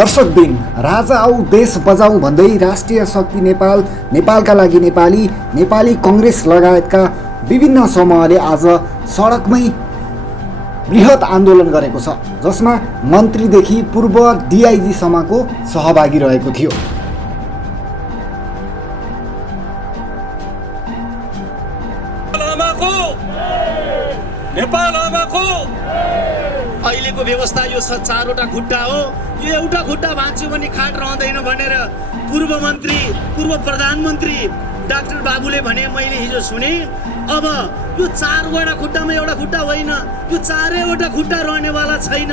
दर्शकबिन राजा आऊ देश बजाऊ भन्दै राष्ट्रिय शक्ति नेपाल, नेपालका लागि नेपाली, नेपाली कङ्ग्रेस लगायतका विभिन्न समूहले आज सडकमै बृहत आन्दोलन गरेको छ, जसमा मन्त्रीदेखि पूर्व डिआइजी सम्मको सहभागी रहेको थियो। नेपाल आमाको अहिलेको व्यवस्था यो चारवटा खुट्टा हो, यो एउटा खुट्टा भाँच्यो भने खाट रहँदैन भनेर पूर्व मन्त्री, पूर्व प्रधानमन्त्री डाक्टर बाबुले भने मैले हिजो सुने। अब यो चारवटा खुट्टामा एउटा खुट्टा होइन, यो चारैवटा खुट्टा रहनेवाला छैन।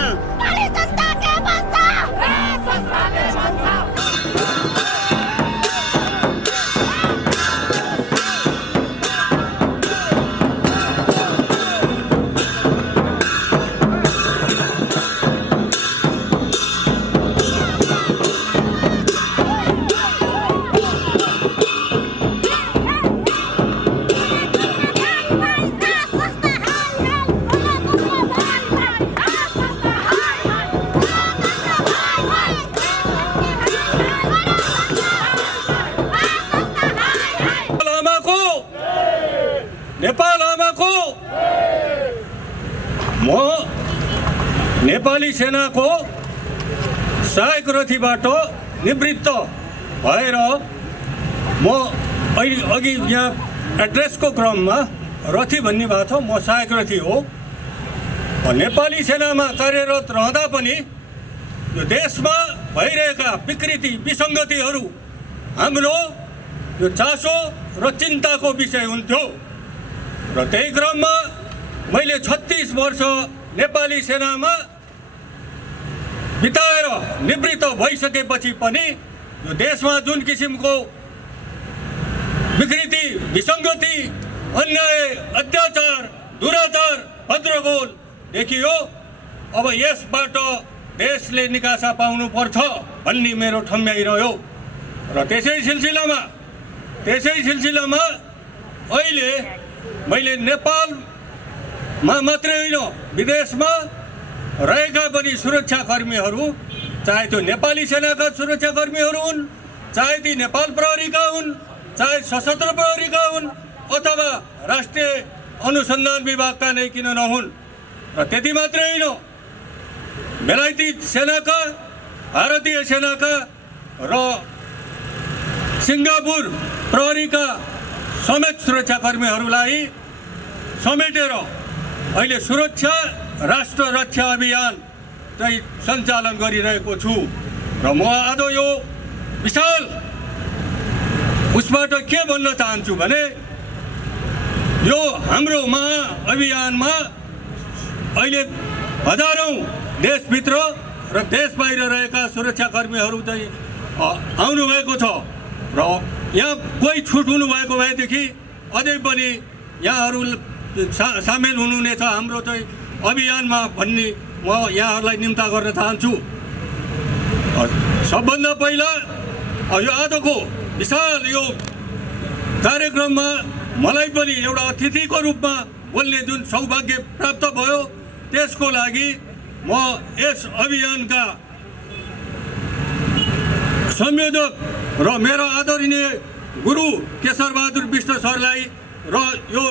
नेपाल आमाको म नेपाली सेनाको सहायक रथीबाट निवृत्त भएर म अघि यहाँ एड्रेसको क्रममा रथी भन्ने भएको छ, म सहायक रथी हो। नेपाली सेनामा कार्यरत रहँदा पनि यो देशमा भइरहेका विकृति विसङ्गतिहरू हाम्रो यो चासो र चिन्ताको विषय हुन्थ्यो र त्यही क्रममा मैले 36 वर्ष नेपाली सेनामा बिताएर निवृत्त भइसकेपछि पनि यो देशमा जुन किसिमको विकृति विसङ्गति, अन्याय, अत्याचार, दुराचार, भद्रगोल देखियो, अब यसबाट देशले निकासा पाउनुपर्छ भन्ने मेरो ठम्ब्याइरह्यो र त्यसै सिलसिलामा अहिले मैले नेपालमा मात्रै होइन विदेशमा रहेका पनि सुरक्षाकर्मीहरू, चाहे त्यो नेपाली सेनाका सुरक्षाकर्मीहरू हुन्, चाहे ती नेपाल प्रहरीका हुन्, चाहे सशस्त्र प्रहरीका हुन्, अथवा राष्ट्रिय अनुसन्धान विभागका नै किन नहुन्, र त्यति मात्रै होइन बेलायती सेनाका, भारतीय सेनाका र सिङ्गापुर प्रहरीका समेत सुरक्षाकर्मीहरूलाई समेटेर अहिले सुरक्षा राष्ट्र रक्षा अभियान चाहिँ सञ्चालन गरिरहेको छु र म आज यो विशाल उसबाट के भन्न चाहन्छु भने यो हाम्रो महाअभियानमा अहिले हजारौँ देशभित्र र देश बाहिर रहेका सुरक्षाकर्मीहरू चाहिँ आउनुभएको छ र यहाँ कोही छुट हुनुभएको भएदेखि अझै पनि यहाँहरू सामेल हुनुहुनेछ हाम्रो चाहिँ अभियानमा भन्ने म यहाँहरूलाई निम्ता गर्न चाहन्छु। सबभन्दा पहिला यो आजको विशाल यो कार्यक्रममा मलाई पनि एउटा अतिथिको रूपमा बोल्ने जुन सौभाग्य प्राप्त भयो, त्यसको लागि म यस अभियानका संयोजक र मेरो आदरणीय गुरु केशरबहादुर विष्ट सरलाई र यो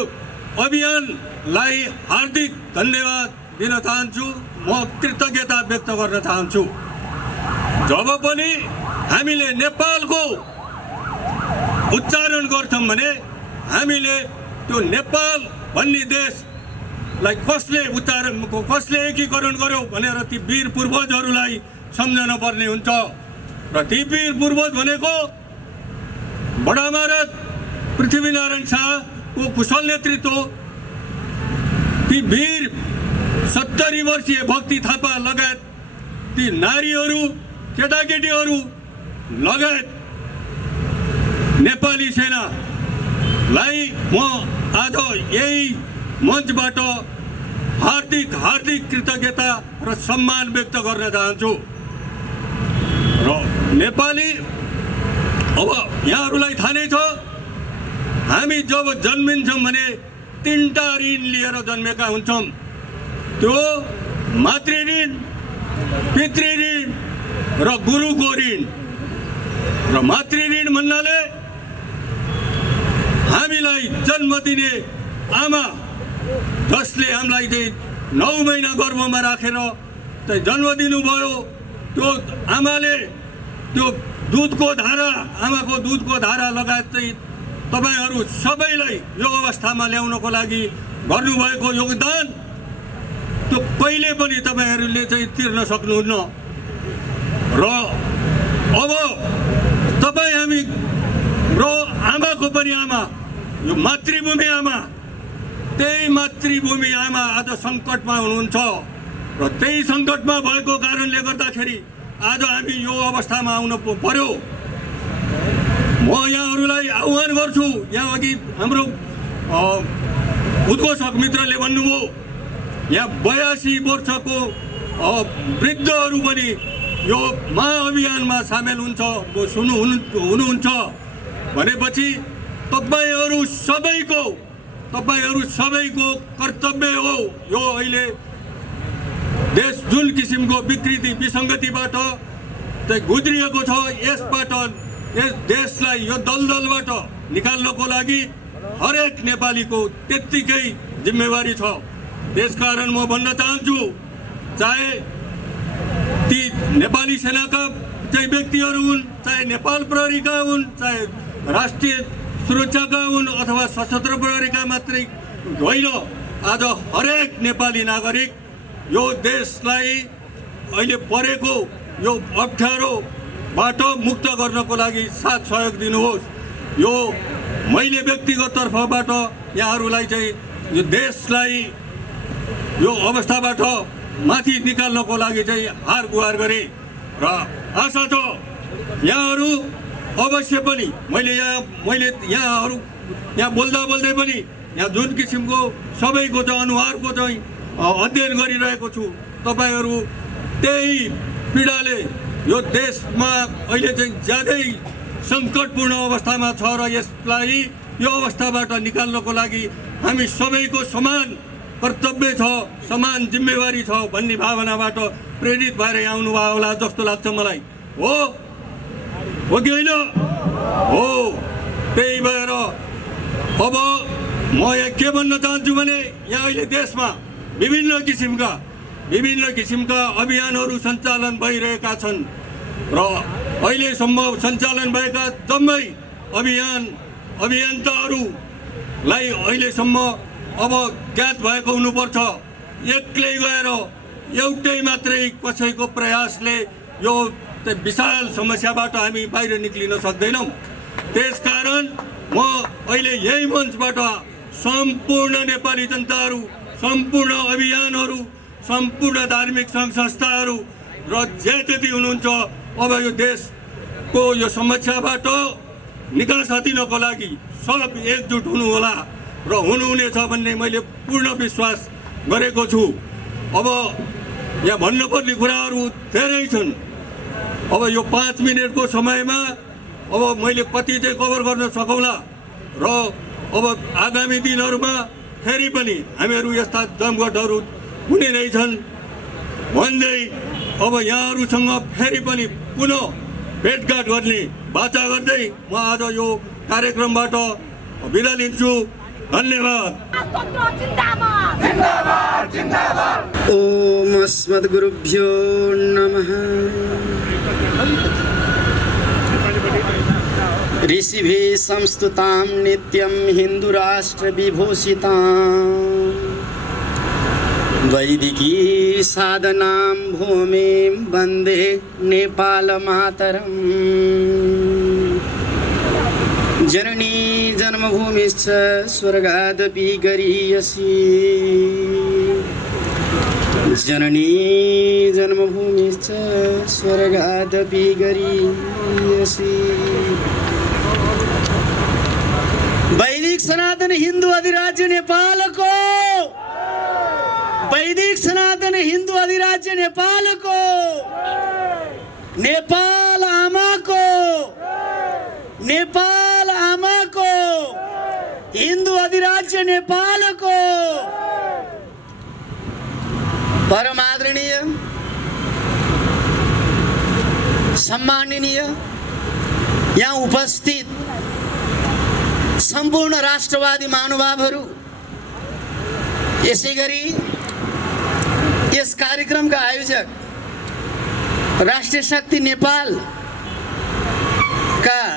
अभियानलाई हार्दिक धन्यवाद दिन चाहन्छु, म कृतज्ञता व्यक्त गर्न चाहन्छु। जब पनि हामीले नेपालको उच्चारण गर्छौँ भने हामीले त्यो नेपाल भन्ने देशलाई कसले एकीकरण गर्यो भनेर ती वीर पूर्वजहरूलाई सम्झन पर्ने हुन्छ र ती वीर पूर्वज भनेको बडा महाराज पृथ्वीनारायण शाहको कुशल नेतृत्व, ती वीर 70 वर्षीय भक्ति थापा लगायत ती नारीहरू, केटाकेटीहरू लगायत नेपाली सेनालाई म आज यही मञ्चबाट हार्दिक कृतज्ञता र सम्मान व्यक्त गर्न चाहन्छु। र नेपाली अब यहाँहरूलाई थाहा नै छ, हामी जब जन्मिन्छौँ भने 3टा ऋण लिएर जन्मेका हुन्छौँ। त्यो मातृ ऋण, पितृ ऋण र गुरुको ऋण र मातृ ऋण भन्नाले हामीलाई जन्म दिने आमा जसले हामीलाई चाहिँ 9 महिना गर्भमा राखेर चाहिँ जन्म दिनुभयो, त्यो आमाले त्यो दुधको धारा, आमाको दुधको धारा लगायत चाहिँ तपाईहरू सबैलाई यो अवस्थामा ल्याउनको लागि गर्नुभएको योगदान त्यो कहिले पनि तपाईहरूले चाहिँ तिर्न सक्नुहुन्न। र अब तपाईँ हामी र आमाको पनि आमा, यो मातृभूमि आमा, त्यही मातृभूमि आमा आज सङ्कटमा हुनुहुन्छ र त्यही सङ्कटमा भएको कारणले गर्दाखेरि आज हामी यो अवस्थामा आउन पर्यो। म यहाँहरूलाई आह्वान गर्छु, यहाँ अघि हाम्रो उद्घोषक मित्रले भन्नुभयो यहाँ 82 वर्षको वृद्धहरू पनि यो महाअभियानमा सामेल हुनुहुन्छ भनेपछि तपाईहरू सबैको कर्तव्य हो। यो अहिले देश जुन किसिमको विकृति विसङ्गतिबाट चाहिँ गुज्रिएको छ, यसबाट यस देशलाई यो दलदलबाट निकाल्नको लागि हरेक नेपालीको त्यत्तिकै जिम्मेवारी छ। त्यसकारण म भन्न चाहन्छु, चाहे ती नेपाली सेनाका चाहिँ व्यक्तिहरू हुन्, चाहे नेपाल प्रहरीका हुन्, चाहे राष्ट्रिय सुरक्षाका हुन् अथवा सशस्त्र प्रहरीका मात्रै होइन, आज हरेक नेपाली नागरिक यो देशलाई अहिले परेको यो अप्ठ्यारोबाट मुक्त गर्नको लागि साथ सहयोग दिनुहोस्। यो मैले व्यक्तिगत तर्फबाट यहाँहरूलाई चाहिँ यो देशलाई यो अवस्थाबाट माथि निकाल्नको लागि चाहिँ हार गुहार गरेँ र आशा छ यहाँहरू अवश्य पनि मैले यहाँ बोल्दै पनि यहाँ जुन किसिमको सबैको चाहिँ अनुहारको चाहिँ अध्ययन गरिरहेको छु, तपाईहरू त्यही पीडाले यो देशमा अहिले चाहिँ ज्यादै सङ्कटपूर्ण अवस्थामा छ र यसलाई यो अवस्थाबाट निकाल्नको लागि हामी सबैको समान कर्तव्य छ, समान जिम्मेवारी छ भन्ने भावनाबाट प्रेरित भएर यहाँ आउनुभयो होला जस्तो लाग्छ मलाई। हो कि होइन? हो। त्यही भएर अब म यहाँ के भन्न चाहन्छु भने यहाँ अहिले देशमा विभिन्न किसिमका अभियानहरू सञ्चालन भइरहेका छन् र अहिलेसम्म सञ्चालन भएका जम्मै अभियन्ताहरूलाई अहिलेसम्म अब ज्ञात भएको हुनुपर्छ। एक्लै गएर एउटै मात्रै कसैको प्रयासले यो विशाल समस्याबाट हामी बाहिर निक्लिन सक्दैनौँ। त्यसकारण म अहिले यही मञ्चबाट सम्पूर्ण नेपाली जनताहरू, सम्पूर्ण अभियानहरू, सम्पूर्ण धार्मिक सङ्घ संस्थाहरू र जे जति हुनुहुन्छ अब यो देशको यो समस्याबाट निकास दिनको लागि सब एकजुट हुनुहोला र हुनुहुनेछ भन्ने मैले पूर्ण विश्वास गरेको छु। अब यहाँ भन्नुपर्ने कुराहरू धेरै छन्। अब यो 5 मिनटको समयमा अब मैले कति चाहिँ कभर गर्न सकौँला र अब आगामी दिनहरूमा फेरि पनि हामीहरू यस्ता जमघटहरू हुने नै छन् भन्दै अब यहाँहरूसँग फेरि पनि पुनः भेटघाट गर्ने बाचा गर्दै म आज यो कार्यक्रमबाट बिदा लिन्छु। धन्यवाद। ओम अस्मद्गुरुभ्यो नमः। ऋषिभिः संस्तुतां नित्यं हिन्दुराष्ट्रविभूषितां वैदिकी साधनां भूमिं वन्दे नेपालमातरम्। जननी जन्मभूमिश्च स्वर्गादपि गरीयसी। जननी जन्मभूमिश्च स्वर्गादपि गरीयसी। वैदिक सनातन हिंदू अधिराज्य नेपाल को, वैदिक सनातन हिंदू अधिराज्य नेपाल को, नेपाल आमा को, नेपाल आमा को, हिंदू अधिराज्य नेपाल को। परम आदरणीय सम्माननीय यहाँ उपस्थित सम्पूर्ण राष्ट्रवादी महानुभावहरू, यसै गरी यस कार्यक्रमका आयोजक राष्ट्रिय शक्ति नेपालका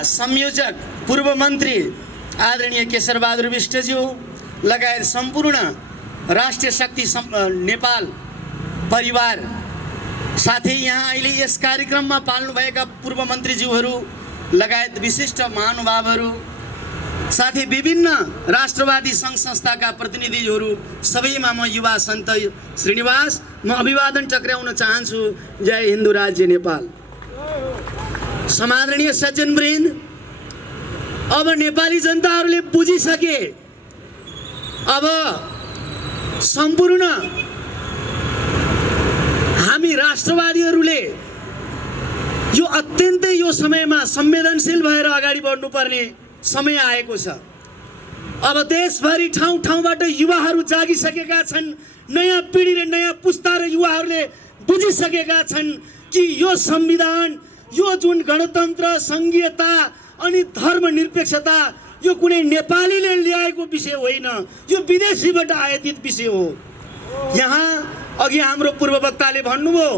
संयोजक पूर्व मन्त्री आदरणीय केशरबहादुर विष्टज्यू लगायत सम्पूर्ण राष्ट्रिय शक्ति नेपाल परिवार, साथै यहाँ अहिले यस कार्यक्रममा पाल्नुभएका पूर्व मन्त्रीज्यूहरू लगायत विशिष्ट महानुभावहरू, साथै विभिन्न राष्ट्रवादी सङ्घ संस्थाका प्रतिनिधिहरू, सबैमा म युवा सन्त श्रीनिवास म अभिवादन टक्राउन चाहन्छु। जय हिन्दू राज्य नेपाल। समादरणीय सज्जनवृन्द, अब नेपाली जनताहरूले बुझिसके, अब सम्पूर्ण हामी राष्ट्रवादीहरूले यो अत्यन्तै यो समयमा संवेदनशील भएर अगाडि बढ्नुपर्ने समय आएको छ। अब देशभरि ठाउँ ठाउँबाट युवाहरू जागिसकेका छन्। नयाँ पिँढी र नयाँ पुस्ता र युवाहरूले बुझिसकेका छन् कि यो संविधान, यो जुन गणतन्त्र, संघीयता अनि धर्मनिरपेक्षता यो कुनै नेपालीले ल्याएको विषय होइन, यो विदेशीबाट आयातित विषय हो। यहाँ अघि हाम्रो पूर्व वक्ताले भन्नुभयो,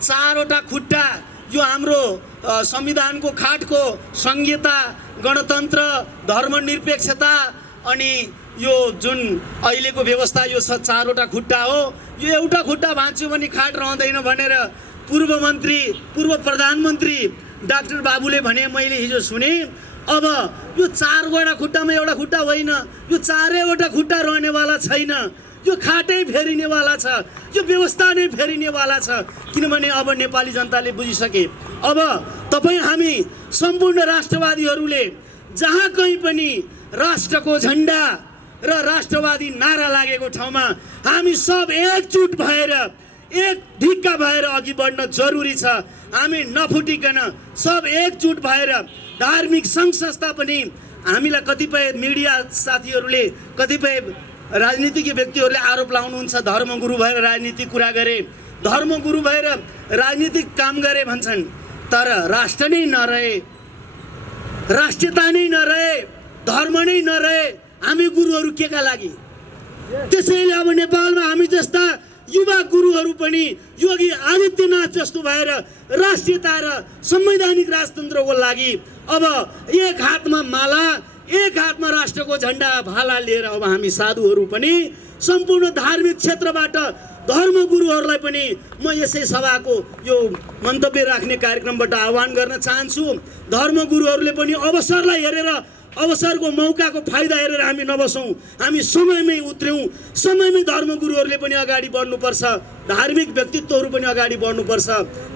चारवटा खुट्टा यो हाम्रो संविधानको खाटको संघीयता, गणतन्त्र, धर्मनिरपेक्षता अनि यो जुन अहिलेको व्यवस्था यो चारवटा खुट्टा हो। यो एउटा खुट्टा भाँच्यो भने खाट रहँदैन भनेर पूर्व मन्त्री, पूर्व प्रधानमन्त्री डाक्टर बाबुले भने मैले हिजो सुने। अब यो चारवटा खुट्टामा एउटा खुट्टा होइन, यो चारैवटा खुट्टा रहनेवाला छैन। यो खाटै फेरिनेवाला छ, यो व्यवस्था नै फेरिनेवाला छ। किनभने अब नेपाली जनताले बुझिसके। अब तपाईँ हामी सम्पूर्ण राष्ट्रवादीहरूले जहाँ कहीँ पनि राष्ट्रको झन्डा र राष्ट्रवादी नारा लागेको ठाउँमा हामी सब एकजुट भएर, एक ढिक्का भएर अघि बढ्न जरुरी छ। हामी नफुटिकन सब एकजुट भएर, धार्मिक सङ्घ संस्था पनि हामीलाई कतिपय मिडिया साथीहरूले, कतिपय राजनीतिक व्यक्तिहरूले आरोप लाउनुहुन्छ धर्मगुरु भएर राजनीतिक कुरा गरे, धर्मगुरु भएर राजनीतिक काम गरे भन्छन्। तर राष्ट्र नै नरहे, राष्ट्रियता नै नरहे, धर्म नै नरहे, हामी गुरुहरू केका लागि? त्यसैले अब नेपालमा हामी जस्ता युवा गुरुहरू पनि योगी आदित्यनाथ जस्तो भएर राष्ट्रियता र संवैधानिक राजतन्त्रको लागि अब एक हातमा माला, एक हातमा राष्ट्रको झन्डा भाला लिएर अब हामी साधुहरू पनि सम्पूर्ण धार्मिक क्षेत्रबाट धर्मगुरुहरूलाई पनि म यसै सभाको यो मन्तव्य राख्ने कार्यक्रमबाट आह्वान गर्न चाहन्छु। धर्मगुरुहरूले पनि अवसरलाई हेरेर, अवसरको मौकाको फाइदा हेरेर हामी नबसौँ, हामी समयमै उत्रौँ। समयमै धर्मगुरुहरूले पनि अगाडि बढ्नुपर्छ, धार्मिक व्यक्तित्वहरू पनि अगाडि बढ्नुपर्छ।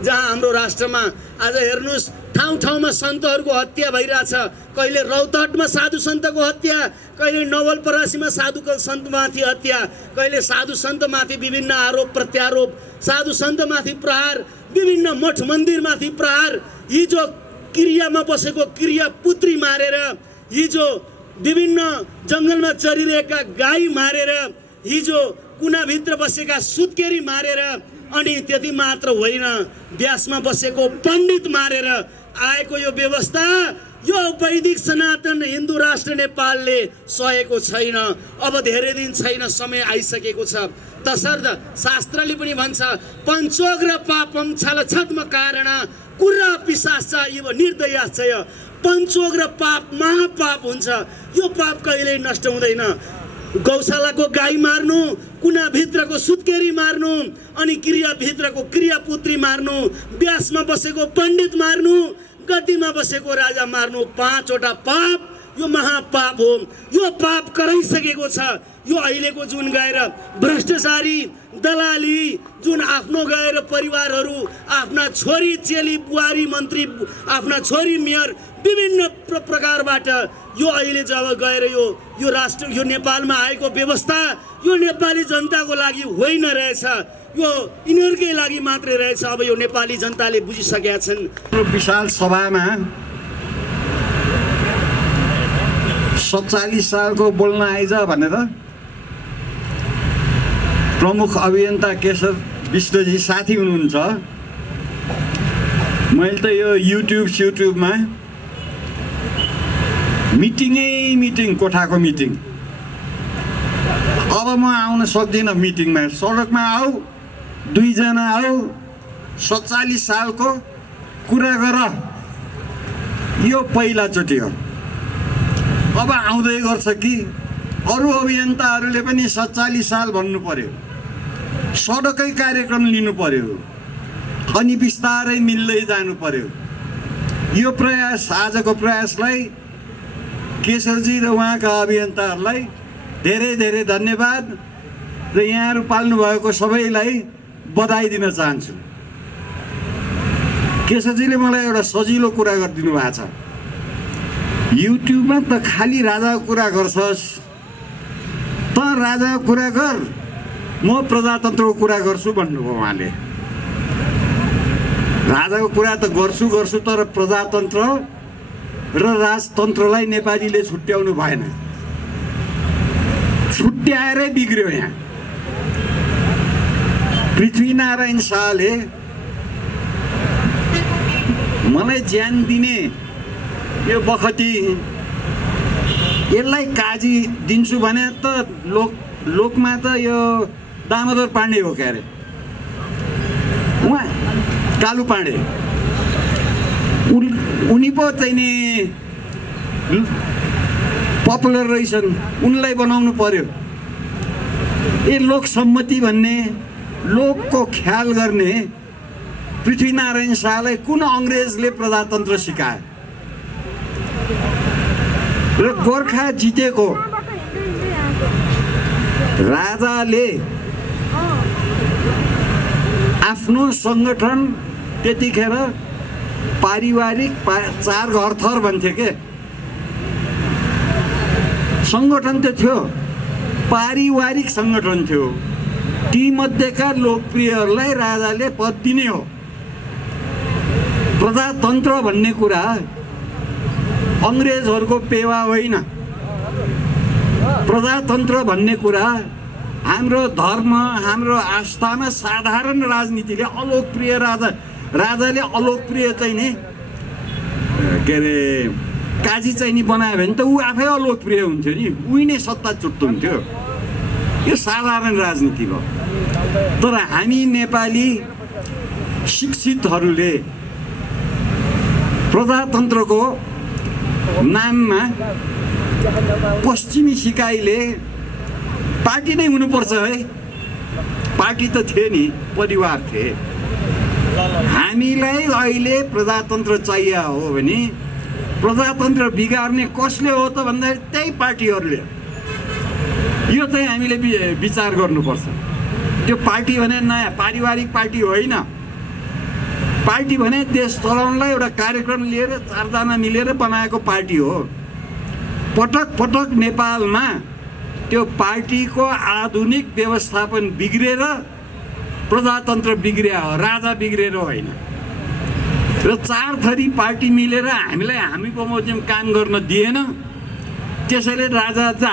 जहाँ हाम्रो राष्ट्रमा आज हेर्नुहोस् ठाउँ ठाउँमा सन्तहरूको हत्या भइरहेछ। कहिले रौतहटमा साधु सन्तको हत्या, कहिले नवलपरासीमा साधुको सन्तमाथि हत्या, कहिले साधु सन्तमाथि विभिन्न आरोप प्रत्यारोप, साधु सन्तमाथि प्रहार, विभिन्न मठ मन्दिरमाथि प्रहार। हिजो क्रियामा बसेको क्रिया पुत्री मारेर, हिजो विभिन्न जङ्गलमा चरिरहेका गाई मारेर, हिजो कुनाभित्र बसेका सुत्केरी मारेर, अनि त्यति मात्र होइन, व्यासमा बसेको पण्डित मारेर आएको यो व्यवस्था यो वैदिक सनातन हिन्दू राष्ट्र नेपालले सहेको छैन। अब धेरै दिन छैन, समय आइसकेको छ। तसर्थ शास्त्रले पनि भन्छ, पञ्चोग्र पापम छलछद्म कारण कुरा पिशाच इव निर्दयाश्चय। पञ्चोग्र पाप महापाप हुन्छ, यो पाप कहिल्यै नष्ट हुँदैन। गौशालाको गाई मार्नु, कुनाभित्रको सुत्केरी मार्नु, अनि क्रियाभित्रको क्रियापुत्री मार्नु, व्यासमा बसेको पण्डित मार्नु, गद्दीमा बसेको राजा मार्नु, 5वटा पाप यो महापाप हो। यो पाप कराइसकेको छ। यो अहिलेको जुन गएर भ्रष्टाचारी दलाली जुन आफ्नो गएर परिवारहरू, आफ्ना छोरी चेली बुहारी मन्त्री, आफ्ना छोरी मेयर, विभिन्न प्रकारबाट यो अहिले जब गएर यो राष्ट्र, यो नेपालमा आएको व्यवस्था यो नेपाली जनताको लागि होइन रहेछ, यो यिनीहरूकै लागि मात्रै रहेछ। अब यो नेपाली जनताले बुझिसकेका छन्। विशाल सभामा 47 सालको बोल्न आइज भनेर प्रमुख अभियन्ता केशर विष्टजी साथी हुनुहुन्छ। मैले त यो युट्युबमा मिटिङ कोठाको मिटिङ अब म आउन सक्दिनँ मिटिङमा सडकमा आऊ 2 जना आऊ 47 सालको कुरा गर यो पहिलाचोटि हो अब आउँदै गर्छ कि अरू अभियन्ताहरूले पनि 47 साल भन्नु पर्यो सडकै कार्यक्रम लिनु पर्यो अनि बिस्तारै मिल्दै जानु पर्यो यो प्रयास आजको प्रयासलाई केशरजी र उहाँका अभियन्ताहरूलाई धेरै धेरै धन्यवाद र यहाँहरू पाल्नु भएको सबैलाई बधाई दिन चाहन्छु केशरजीले मलाई एउटा सजिलो कुरा गरिदिनु भएको छ युट्युबमा त खाली राजाको कुरा गर्छस् त राजाको कुरा गर म प्रजातन्त्रको कुरा गर्छु भन्नुभयो उहाँले राजाको कुरा त गर्छु तर प्रजातन्त्र र राजतन्त्रलाई नेपालीले छुट्याउनु भएन छुट्याएरै बिग्रियो यहाँ पृथ्वीनारायण शाहले मलाई ज्यान दिने यो बखती यसलाई काजी दिन्छु भने त लोकमा त यो दामोदर पाण्डे हो क्या अरे उहाँ कालु पाण्डे उनी पो चाहिँ नि पपुलर रहेछन् उनलाई बनाउनु पर्यो ए लोकसम्मति भन्ने लोकको ख्याल गर्ने पृथ्वीनारायण शाहलाई कुन अङ्ग्रेजले प्रजातन्त्र सिकायो र गोर्खा जितेको राजाले आफ्नो सङ्गठन त्यतिखेर पारिवारिक 4 घर थर भन्थे के सङ्गठन त थियो पारिवारिक सङ्गठन थियो ती मध्येका लोकप्रियहरूलाई राजाले पद दिने हो प्रजातन्त्र भन्ने कुरा अङ्ग्रेजहरूको पेवा होइन प्रजातन्त्र भन्ने कुरा हाम्रो धर्म हाम्रो आस्थामा साधारण राजनीतिले अलोकप्रिय राजाले अलोकप्रिय चाहिँ नि के अरे काजी चाहिँ नि बनायो भने त ऊ आफै अलोकप्रिय हुन्थ्यो नि उही नै सत्ता चुट्टुन्थ्यो यो साधारण राजनीति हो तर हामी नेपाली शिक्षितहरूले प्रजातन्त्रको नाममा पश्चिमी सिकाइले पार्टी नै हुनुपर्छ है पार्टी त थिए नि परिवार थिए हामीलाई अहिले प्रजातन्त्र चाहिए हो भने प्रजातन्त्र बिगार्ने कसले हो त भन्दाखेरि त्यही पार्टीहरूले यो चाहिँ हामीले विचार गर्नुपर्छ त्यो पार्टी भने नयाँ पारिवारिक पार्टी होइन पार्टी भने देश चलाउनलाई एउटा कार्यक्रम लिएर 4 जना मिलेर बनाएको पार्टी हो पटक नेपालमा त्यो पार्टीको आधुनिक व्यवस्थापन बिग्रेर प्रजातन्त्र बिग्रिया हो राजा बिग्रेर होइन र 4 थरी पार्टी मिलेर हामीलाई हामीको बमोजिम काम गर्न दिएन त्यसैले राजा जा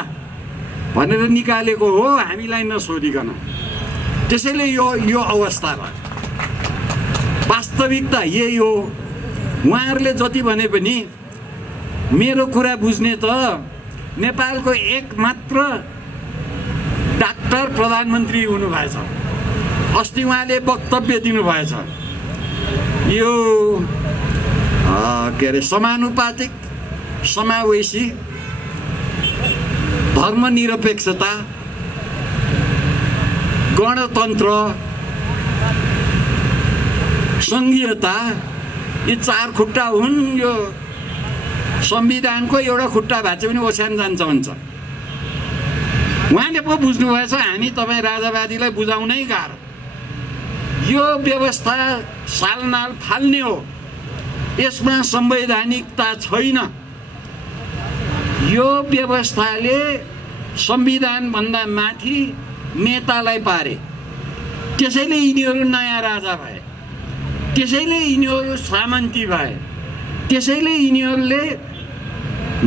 भनेर निकालेको हो हामीलाई नसोधिकन त्यसैले यो अवस्था भयो वास्तविकता यही हो उहाँहरूले जति भने पनि मेरो कुरा बुझ्ने त नेपालको एकमात्र डाक्टर प्रधानमन्त्री हुनुभएछ अस्ति उहाँले वक्तव्य दिनुभएछ यो के अरे समानुपातिक समावेशी धर्मनिरपेक्षता गणतन्त्र सङ्घीयता यी 4 खुट्टा हुन् यो संविधानको एउटा खुट्टा भए चाहिँ पनि ओछ्यान जान्छ भन्छ उहाँले पो बुझ्नुभएछ हामी तपाईँ राजावादीलाई बुझाउनै गाह्रो यो व्यवस्था सालनाल फाल्ने हो यसमा संवैधानिकता छैन यो व्यवस्थाले संविधानभन्दा माथि नेतालाई पारे त्यसैले यिनीहरू नयाँ राजा भए त्यसैले यिनीहरू सामन्ती भए त्यसैले यिनीहरूले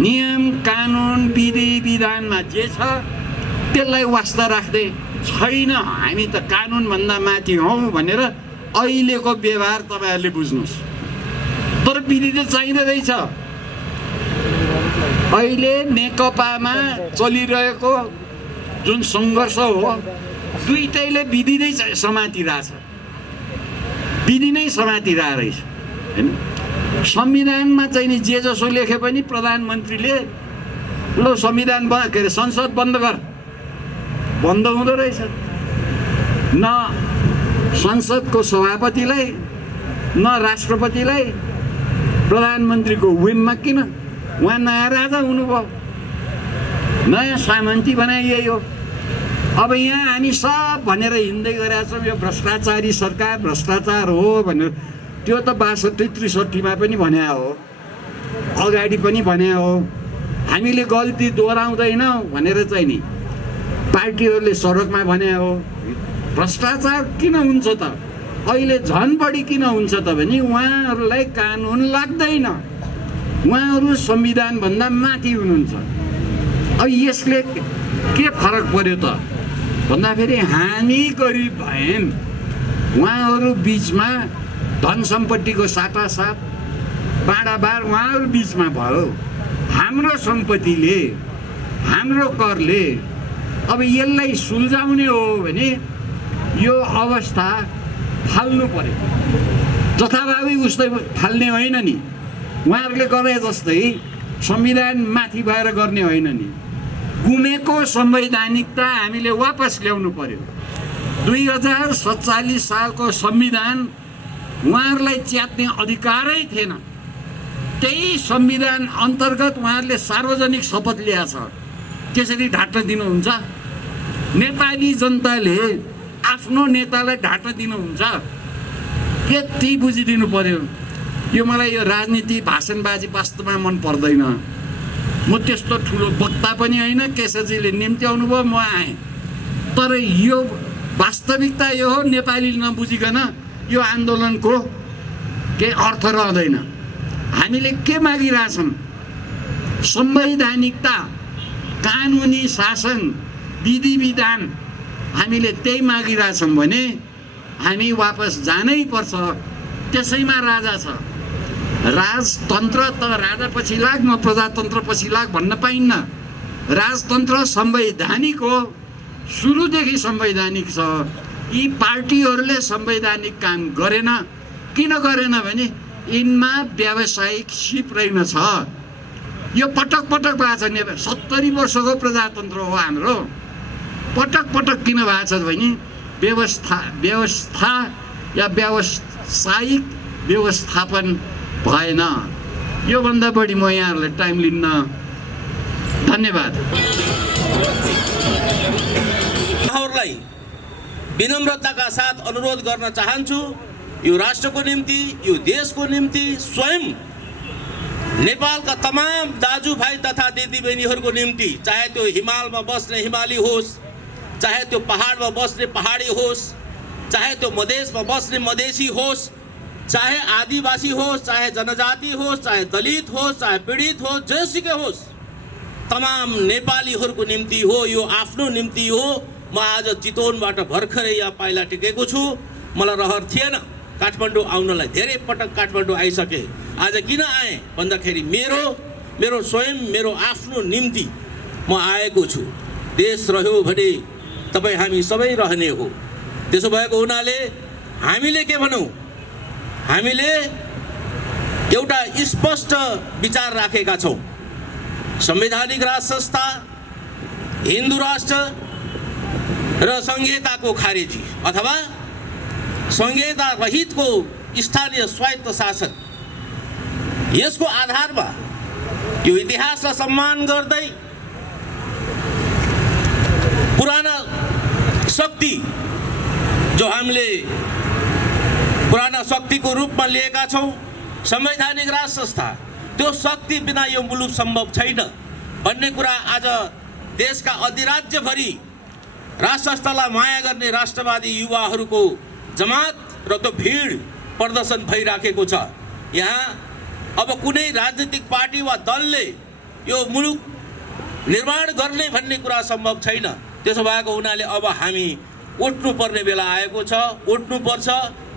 नियम कानुन विधि विधानमा जे छ त्यसलाई वास्ता राख्दै छैन हामी त कानुनभन्दा माथि हौँ भनेर अहिलेको व्यवहार तपाईँहरूले बुझ्नुहोस् तर विधि त चाहिँदो रहेछ। अहिले नेकपामा चलिरहेको जुन सङ्घर्ष हो दुईटैले विधि नै समातिरहेछ, विधि नै समातिरहेको रहेछ होइन। संविधानमा चाहिँ नि जे जसो लेखे पनि प्रधानमन्त्रीले ल संविधान के अरे संसद बन्द गर, बन्द हुँदो रहेछ। न संसदको सभापतिलाई न राष्ट्रपतिलाई प्रधानमन्त्रीको विममा किन, उहाँ नयाँ राजा हुनुभयो, नयाँ सामन्ती बनाइए हो। अब यहाँ हामी सब भनेर हिँड्दै गरेका छौँ यो भ्रष्टाचारी सरकार, भ्रष्टाचार हो भनेर। त्यो त 62-63 पनि भने हो, अगाडि पनि भने हो। हामीले गल्ती दोहोऱ्याउँदैनौँ भनेर चाहिँ नि पार्टीहरूले सडकमा भने हो। भ्रष्टाचार किन हुन्छ त, अहिले झन् बढी किन हुन्छ त भने उहाँहरूलाई कानुन लाग्दैन, उहाँहरू संविधानभन्दा माथि हुनुहुन्छ। अब यसले के फरक पर्यो त भन्दाखेरि हामी गरिब भयौँ, उहाँहरू बिचमा धन सम्पत्तिको साटासाट बाँडाबाँड उहाँहरू बिचमा भयो। हाम्रो सम्पत्तिले, हाम्रो करले अब यसलाई सुल्झाउने हो भने यो अवस्था फाल्नु पर्यो। जथाभावी उस्तै फाल्ने होइन नि, उहाँहरूले गरे जस्तै संविधान माथि भएर गर्ने होइन नि। गुमेको संवैधानिकता हामीले वापस ल्याउनु पर्यो। 2047 सालको संविधान उहाँहरूलाई च्यात्ने अधिकारै थिएन। त्यही संविधान अन्तर्गत उहाँहरूले सार्वजनिक शपथ लिएको छ, त्यसरी ढाट्न दिनुहुन्छ? नेपाली जनताले आफ्नो नेतालाई ढाट्न दिनुहुन्छ? यति बुझिदिनु पर्यो। यो मलाई यो राजनीति भाषणबाजी वास्तवमा मन पर्दैन। म त्यस्तो ठुलो वक्ता पनि होइन, केशरजीले निम्ति आउनुभयो, म आएँ। तर यो वास्तविकता यो हो, नेपाली नबुझिकन यो आन्दोलनको केही अर्थ रहँदैन। हामीले के मागिरहेछौँ? संवैधानिकता, कानुनी शासन, विधि विधान हामीले त्यही मागिरहेछौँ भने हामी वापस जानै पर्छ। त्यसैमा राजा छ। राजतन्त्र त राजा पछि लाग, म प्रजातन्त्र पछि लाग भन्न पाइन्न। राजतन्त्र संवैधानिक हो, सुरुदेखि संवैधानिक छ। यी पार्टीहरूले संवैधानिक काम गरेन। किन गरेन भने यिनमा व्यावसायिक सिप रहेनछ। यो पटक पटक भएको छ। 70 वर्षको प्रजातन्त्र हो हाम्रो। पटक पटक किन भएको छ भने व्यवस्था या व्यावसायिक व्यवस्थापन भएन। योभन्दा बढी म यहाँहरूलाई टाइम लिन्न। धन्यवाद। उहाँहरूलाई विनम्रताका साथ अनुरोध गर्न चाहन्छु, यो राष्ट्रको निम्ति, यो देशको निम्ति, स्वयं नेपालका तमाम दाजुभाइ तथा दिदीबहिनीहरूको निम्ति, चाहे त्यो हिमालमा बस्ने हिमाली होस्, चाहे त्यो पहाडमा बस्ने पहाडी होस्, चाहे त्यो मधेसमा बस्ने मधेसी होस्, चाहे आदिवासी होस्, चाहे जनजाति होस्, चाहे दलित होस्, चाहे पीडित होस्, जेसुकै होस्, तमाम नेपालीहरूको निम्ति हो, यो आफ्नो निम्ति हो। म आज चितवनबाट भर्खरै यहाँ पाइला टेकेको छु। मलाई रहर थिएन काठमाडौँ आउनलाई, धेरै पटक काठमाडौँ आइसके। आज किन आएँ भन्दाखेरि मेरो स्वयं मेरो आफ्नो निम्ति म आएको छु। देश रह्यो भने तपाईँ हामी सबै रहने हो। त्यसो भएको हुनाले हामीले के भनौँ, हामीले एउटा स्पष्ट विचार राखेका छौँ। संवैधानिक राज संस्था, हिन्दू राष्ट्र र संहिताको खारेजी अथवा संहिता रहितको स्थानीय स्वायत्त शासन, यसको आधारमा यो इतिहासलाई सम्मान गर्दै पुराना शक्ति जो हामीले पुराना शक्तिको रूपमा लिएका छौँ, संवैधानिक राज संस्था, त्यो शक्ति बिना यो मुलुक सम्भव छैन भन्ने कुरा आज देशका अधिराज्यभरि राज संस्थालाई माया गर्ने राष्ट्रवादी युवाहरूको जमात र त्यो भिड प्रदर्शन भइराखेको छ। यहाँ अब कुनै राजनीतिक पार्टी वा दलले यो मुलुक निर्माण गर्ने भन्ने कुरा सम्भव छैन। त्यसो भएको हुनाले अब हामी उठ्नुपर्ने बेला आएको छ, उठ्नुपर्छ।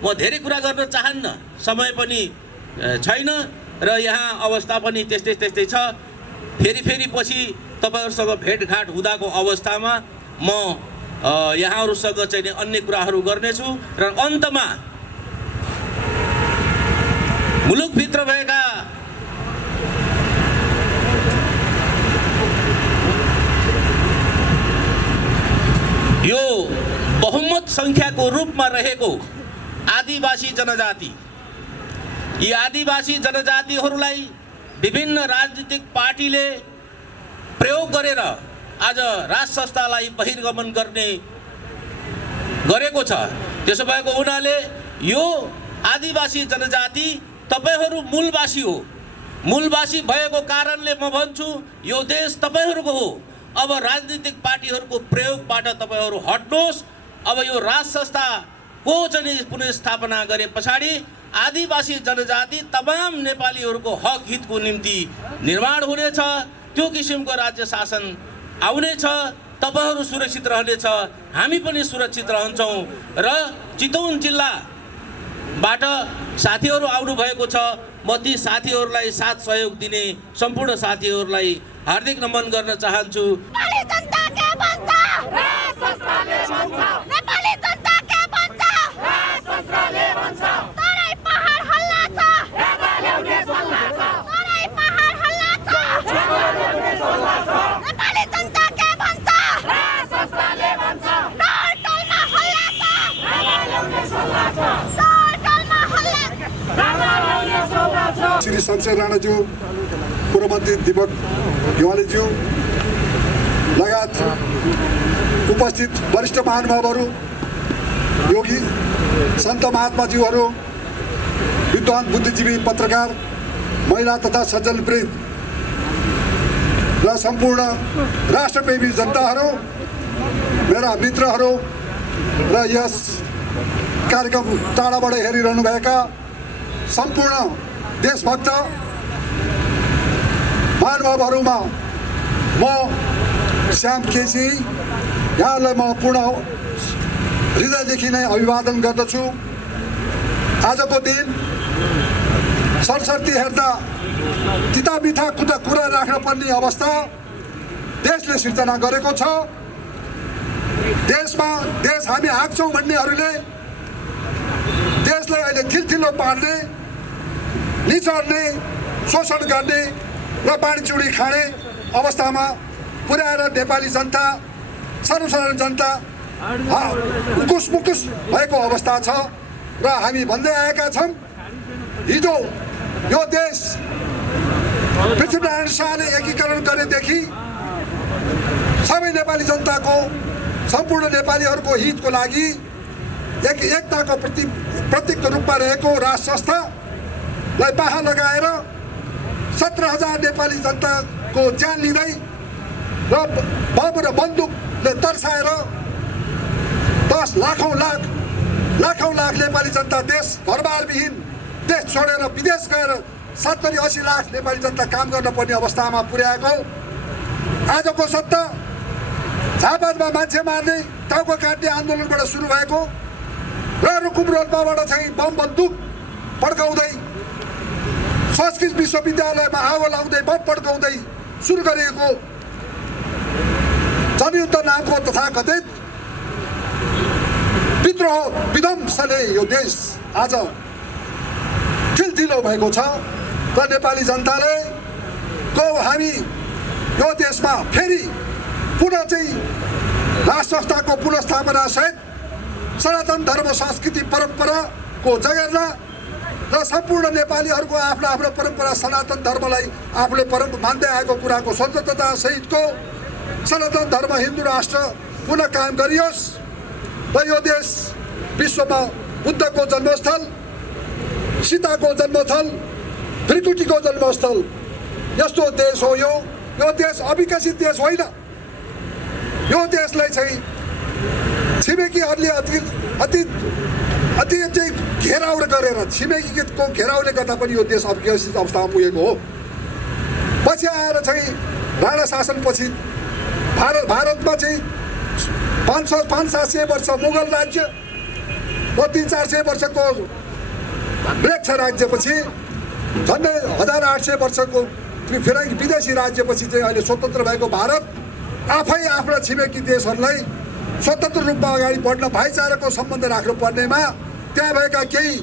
म धेरै कुरा गर्न चाहन्न, समय पनि छैन र यहाँ अवस्था पनि त्यस्तै छ। फेरि पछि तपाईँहरूसँग भेटघाट हुँदाको अवस्थामा म यहाँहरूसँग चाहिँ अन्य कुराहरू गर्नेछु र अन्तमा मुलुकभित्र भएका यो बहुमत सङ्ख्याको रूपमा रहेको आदिवासी जनजाति, यी आदिवासी जनजातिहरूलाई विभिन्न राजनीतिक पार्टीले प्रयोग गरेर आज राज संस्थालाई बहिर्गमन गरेको छ। त्यसो भएको हुनाले यो आदिवासी जनजाति तपाईहरू मूलवासी हो। मूलवासी भएको कारणले म भन्छु यो देश तपाईहरूको हो। अब राजनीतिक पार्टीहरूको प्रयोगबाट तपाईहरू हट्नुहोस्। अब यो राज संस्थाको चाहिँ पुनर्स्थापना गरे पछाडि आदिवासी जनजाति तमाम नेपालीहरूको हक हितको निम्ति निर्माण हुनेछ। त्यो किसिमको राज्य शासन आउनेछ। तपाईहरू सुरक्षित रहनेछ, हामी पनि सुरक्षित रहन्छौँ। र चितवन जिल्लाबाट साथीहरू आउनुभएको छ। म ती साथीहरूलाई साथ सहयोग दिने सम्पूर्ण साथीहरूलाई हार्दिक नमन गर्न चाहन्छु। नेपाली जनता के भन्छ? राज संस्थाले भन्छ। नेपाली जनता के भन्छ? राज संस्थाले भन्छ। तराई पहाड हल्ला छ। हेगा ल्याउने सल्लाह छ। तराई पहाड हल्ला छ। हेगा ल्याउने सल्लाह छ। नेपाली जनता के भन्छ? राज संस्थाले भन्छ। डरटलमा हल्ला छ। हेगा ल्याउने सल्लाह छ। डरटलमा हल्ला छ। हेगा ल्याउने सल्लाह छ। श्री शमशेर राणाज्यू, पूर्व मन्त्री दीपक गेवालीज्यू लगायत उपस्थित वरिष्ठ महानुभावहरू, योगी सन्त महात्माज्यूहरू, विद्वान बुद्धिजीवी, पत्रकार, महिला तथा सज्जनवृन्द र सम्पूर्ण राष्ट्रप्रेमी जनताहरू, मेरा मित्रहरू र यस कार्यक्रम टाढाबाट हेरिरहनुभएका सम्पूर्ण देशभक्त महानुभावहरूमा म श्याम केसी यहाँलाई म पूर्ण हृदयदेखि नै अभिवादन गर्दछु। आजको दिन सरसर्ती हेर्दा तिता मिठा कुरा राख्न पर्ने अवस्था देशले सिर्जना गरेको छ। देश हामी हाँक्छौँ भन्नेहरूले देशलाई अहिले थिलथिलो पार्ने, निचर्ने, शोषण गर्ने र बाँडीचुँडी खाने अवस्थामा पुर्याएर नेपाली जनता, सर्वसाधारण जनता उकुस मुकुस भएको अवस्था छ। र हामी भन्दै आएका छौँ, हिजो यो देश पृथ्वीनारायण शाहले एकीकरण गरेदेखि सबै नेपाली जनताको, सम्पूर्ण नेपालीहरूको हितको लागि एकताको प्रतीकको रूपमा रहेको राज संस्थालाई बाहा लगाएर 17,000 नेपाली जनताको ज्यान लिँदै र बम र बन्दुकले तर्साएर 10 लाखौँ लाख नेपाली जनता देश घरबारविहीन देश छोडेर विदेश गएर 70-80 लाख नेपाली जनता काम गर्न पर्ने अवस्थामा पुर्याएको आजको सत्ता झापामा मान्छे मार्ने, टाउको काट्ने आन्दोलनबाट सुरु भएको र रुकुम रोल्पाबाट चाहिँ बम बन्दुक पड्काउँदै संस्कृत विश्वविद्यालयमा आगो लाउँदै बम पड्काउँदै सुरु गरिएको जनयुद्ध नामको तथाकथित विद्रोह विध्वंसले यो देश आज ठिलठिलो भएको छ। र नेपाली जनताले हामी यो देशमा फेरि पुनः चाहिँ राज संस्थाको पुनर्स्थापना सहित सनातन धर्म, संस्कृति, परम्पराको जगेर्ना र सम्पूर्ण नेपालीहरूको आफ्नो आफ्नो परम्परा, सनातन धर्मलाई आफूले मान्दै आएको कुराको स्वतन्त्रता सहितको सनातन धर्म हिन्दू राष्ट्र पुनः कायम गरियोस् र यो देश विश्वमा बुद्धको जन्मस्थल, सीताको जन्मस्थल, भृकुटीको जन्मस्थल यस्तो देश हो। यो देश अविकसित देश होइन। यो देशलाई चाहिँ छिमेकीहरूले अति घेराउ गरेर, छिमेकीको घेराउले गर्दा पनि यो देश अविकसित अवस्थामा पुगेको हो। पछि आएर चाहिँ राणा शासनपछि भारतमा चाहिँ 500-700 वर्ष मुगल राज्य र 300-400 वर्षको ब्रेक्छ राज्यपछि झन्डै 1800 वर्षको फेरि विदेशी राज्यपछि चाहिँ अहिले स्वतन्त्र भएको भारत आफै आफ्ना छिमेकी देशहरूलाई स्वतन्त्र रूपमा अगाडि बढ्न भाइचाराको सम्बन्ध राख्नु पर्नेमा त्यहाँ भएका केही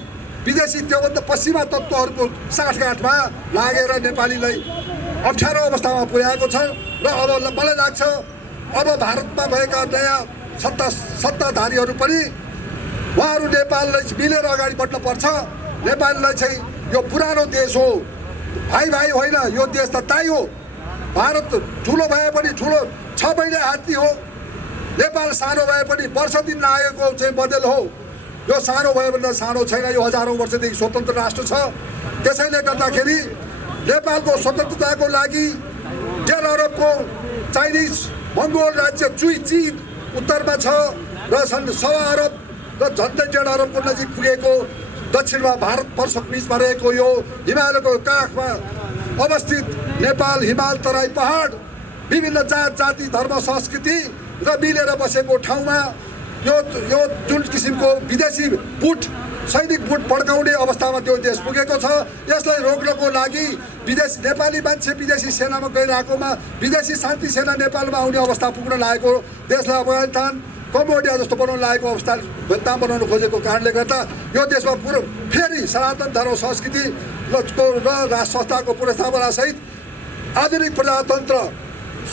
विदेशी त्योभन्दा पश्चिमा तत्त्वहरूको साठगाँठमा लागेर नेपालीलाई अप्ठ्यारो अवस्थामा पुर्याएको छ र अब मलाई लाग्छ अब भारतमा भएका नयाँ सत्ताधारीहरू पनि उहाँहरू नेपाललाई मिलेर अगाडि बढ्नुपर्छ। नेपाललाई चाहिँ यो पुरानो देश हो, भाइ भाइ होइन, यो देश त ताई हो। भारत ठुलो भए पनि ठुलो 6 महिने हात्ती हो, नेपाल सानो भए पनि वर्ष दिन लागेको चाहिँ बदल हो। यो सानो भयो भन्दा सानो छैन, यो हजारौँ वर्षदेखि स्वतन्त्र राष्ट्र छ। त्यसैले गर्दाखेरि नेपालको स्वतन्त्रताको लागि 1.5 अरबको चाइनिज मङ्गोल राज्य चीन उत्तरमा छ र 1.25 अरब र झन्डै 1.5 अरबको नजिक पुगेको दक्षिणमा भारतवर्षको बिचमा रहेको यो हिमालयको काखमा अवस्थित नेपाल हिमाल तराई पहाड विभिन्न जात जाति धर्म संस्कृति र मिलेर बसेको ठाउँमा यो जुन किसिमको विदेशी बुट सैनिक बुट पड्काउने अवस्थामा त्यो देश पुगेको छ। यसलाई रोक्नको लागि नेपाली मान्छे विदेशी सेनामा गइरहेकोमा विदेशी शान्ति सेना नेपालमा आउने अवस्था पुग्न लागेको, देशलाई अफगानिस्तान कम्बोडिया जस्तो बनाउन लागेको अवस्था बनाउन खोजेको कारणले गर्दा यो देशमा पुरो फेरि सनातन धर्म संस्कृति र राष्ट्र संस्थाको पुनर्स्थापनासहित आधुनिक प्रजातन्त्र,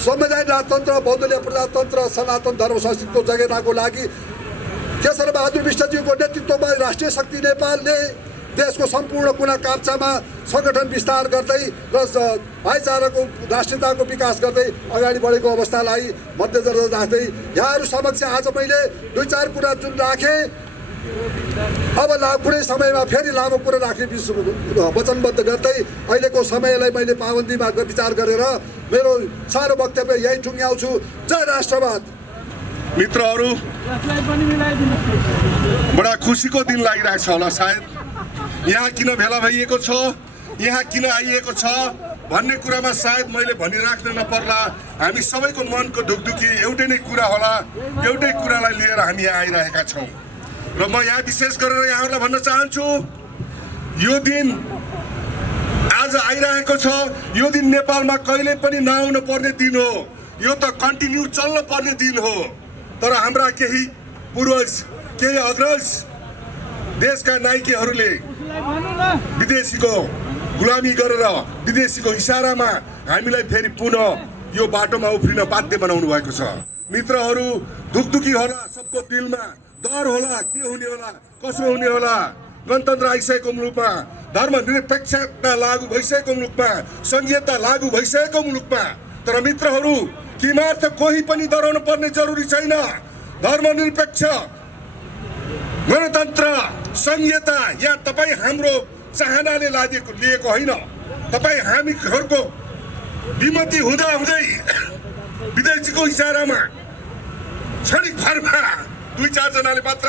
संवैधानिक राजतन्त्र, बहुदलीय प्रजातन्त्र, सनातन धर्म संस्कृतिको जगेर्नाको लागि केशरबहादुर विष्टज्यूको नेतृत्वमा राष्ट्रिय शक्ति नेपालले देशको सम्पूर्ण कुना काप्चामा सङ्गठन विस्तार गर्दै र भाइचाराको राष्ट्रियताको विकास गर्दै अगाडि बढेको अवस्थालाई मध्यनजर राख्दै यहाँहरू समक्ष आज मैले 2-4 कुरा जुन राखेँ, अब कुनै समयमा फेरि लामो कुरा राख्ने वचनबद्ध गर्दै अहिलेको समयलाई मैले पाबन्दीमा विचार गरेर मेरो सानो वक्तव्य यही टुङ्ग्याउँछु। जय राष्ट्रवाद। मित्रहरू, बडा खुसीको दिन लागिरहेको छ होला सायद। यहाँ किन भेला भइएको छ, यहाँ किन आइएको छ भन्ने कुरामा सायद मैले भनिराख्न नपर्ला। हामी सबैको मनको ढुकढुकी एउटै नै कुरा होला, एउटै कुरालाई लिएर हामी यहाँ आइरहेका छौँ। र म यहाँ विशेष गरेर यहाँहरूलाई भन्न चाहन्छु, यो दिन आज आइरहेको छ, यो दिन नेपालमा कहिल्यै पनि नआउनु पर्ने दिन हो। यो त कन्टिन्यू चल्न पर्ने दिन हो। तर हाम्रा केही पूर्वज, केही अग्रज देशका नायकहरूले विदेशीको गुलामी गरेर विदेशीको इसारामा हामीलाई फेरि पुनः यो बाटोमा उफ्रिन बाध्य बनाउनु भएको छ। मित्रहरू, दुखदुखी होला, सबको दिलमा डर होला, के हुने होला, कसो हुने होला। गणतन्त्र आइसकेको मुलुकमा, धर्मनिरपेक्षता लागू भइसकेको मुलुकमा, संघीयता लागू भइसकेको मुलुकमा, तर मित्रहरू किमार्थ कोही पनि डराउनु पर्ने जरुरी छैन। धर्मनिरपेक्ष, गणतन्त्र, संघीयता यहाँ तपाईँ हाम्रो चाहनाले लिएको होइन। तपाईँ हामी घरको विमति हुँदा हुँदै विदेशीको इसारामा क्षणिक भरमा 2-4 जनाले मात्र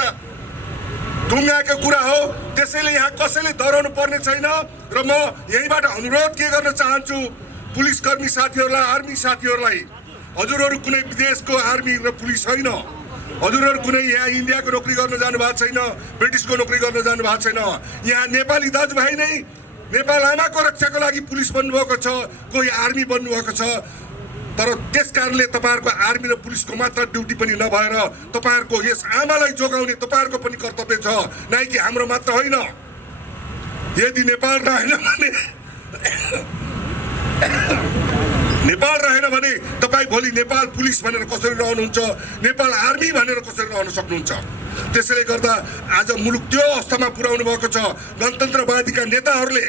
ढुङ्गाएको कुरा हो। त्यसैले यहाँ कसैले डराउनु पर्ने छैन। र म यहीबाट अनुरोध के गर्न चाहन्छु पुलिसकर्मी साथीहरूलाई, आर्मी साथीहरूलाई, हजुरहरू कुनै विदेशको आर्मी र पुलिस होइन। हजुरहरू कुनै यहाँ इन्डियाको नोकरी गर्न जानु भएको छैन, ब्रिटिसको नोकरी गर्न जानु भएको छैन। यहाँ नेपाली दाजुभाइ नै नेपाल आमाको रक्षाको लागि पुलिस बन्नुभएको छ, कोही आर्मी बन्नुभएको छ। तर त्यस कारणले तपाईँहरूको आर्मी र पुलिसको मात्र ड्युटी पनि नभएर तपाईँहरूको यस आमालाई जोगाउने तपाईँहरूको पनि कर्तव्य छ, न कि हाम्रो मात्र होइन। यदि नेपाल रहेन भने तपाईँ भोलि नेपाल पुलिस भनेर कसरी रहनुहुन्छ, नेपाल आर्मी भनेर कसरी रहन सक्नुहुन्छ। त्यसैले गर्दा आज मुलुक त्यो अवस्थामा पुर्याउनु भएको छ। गणतन्त्रवादीका नेताहरूले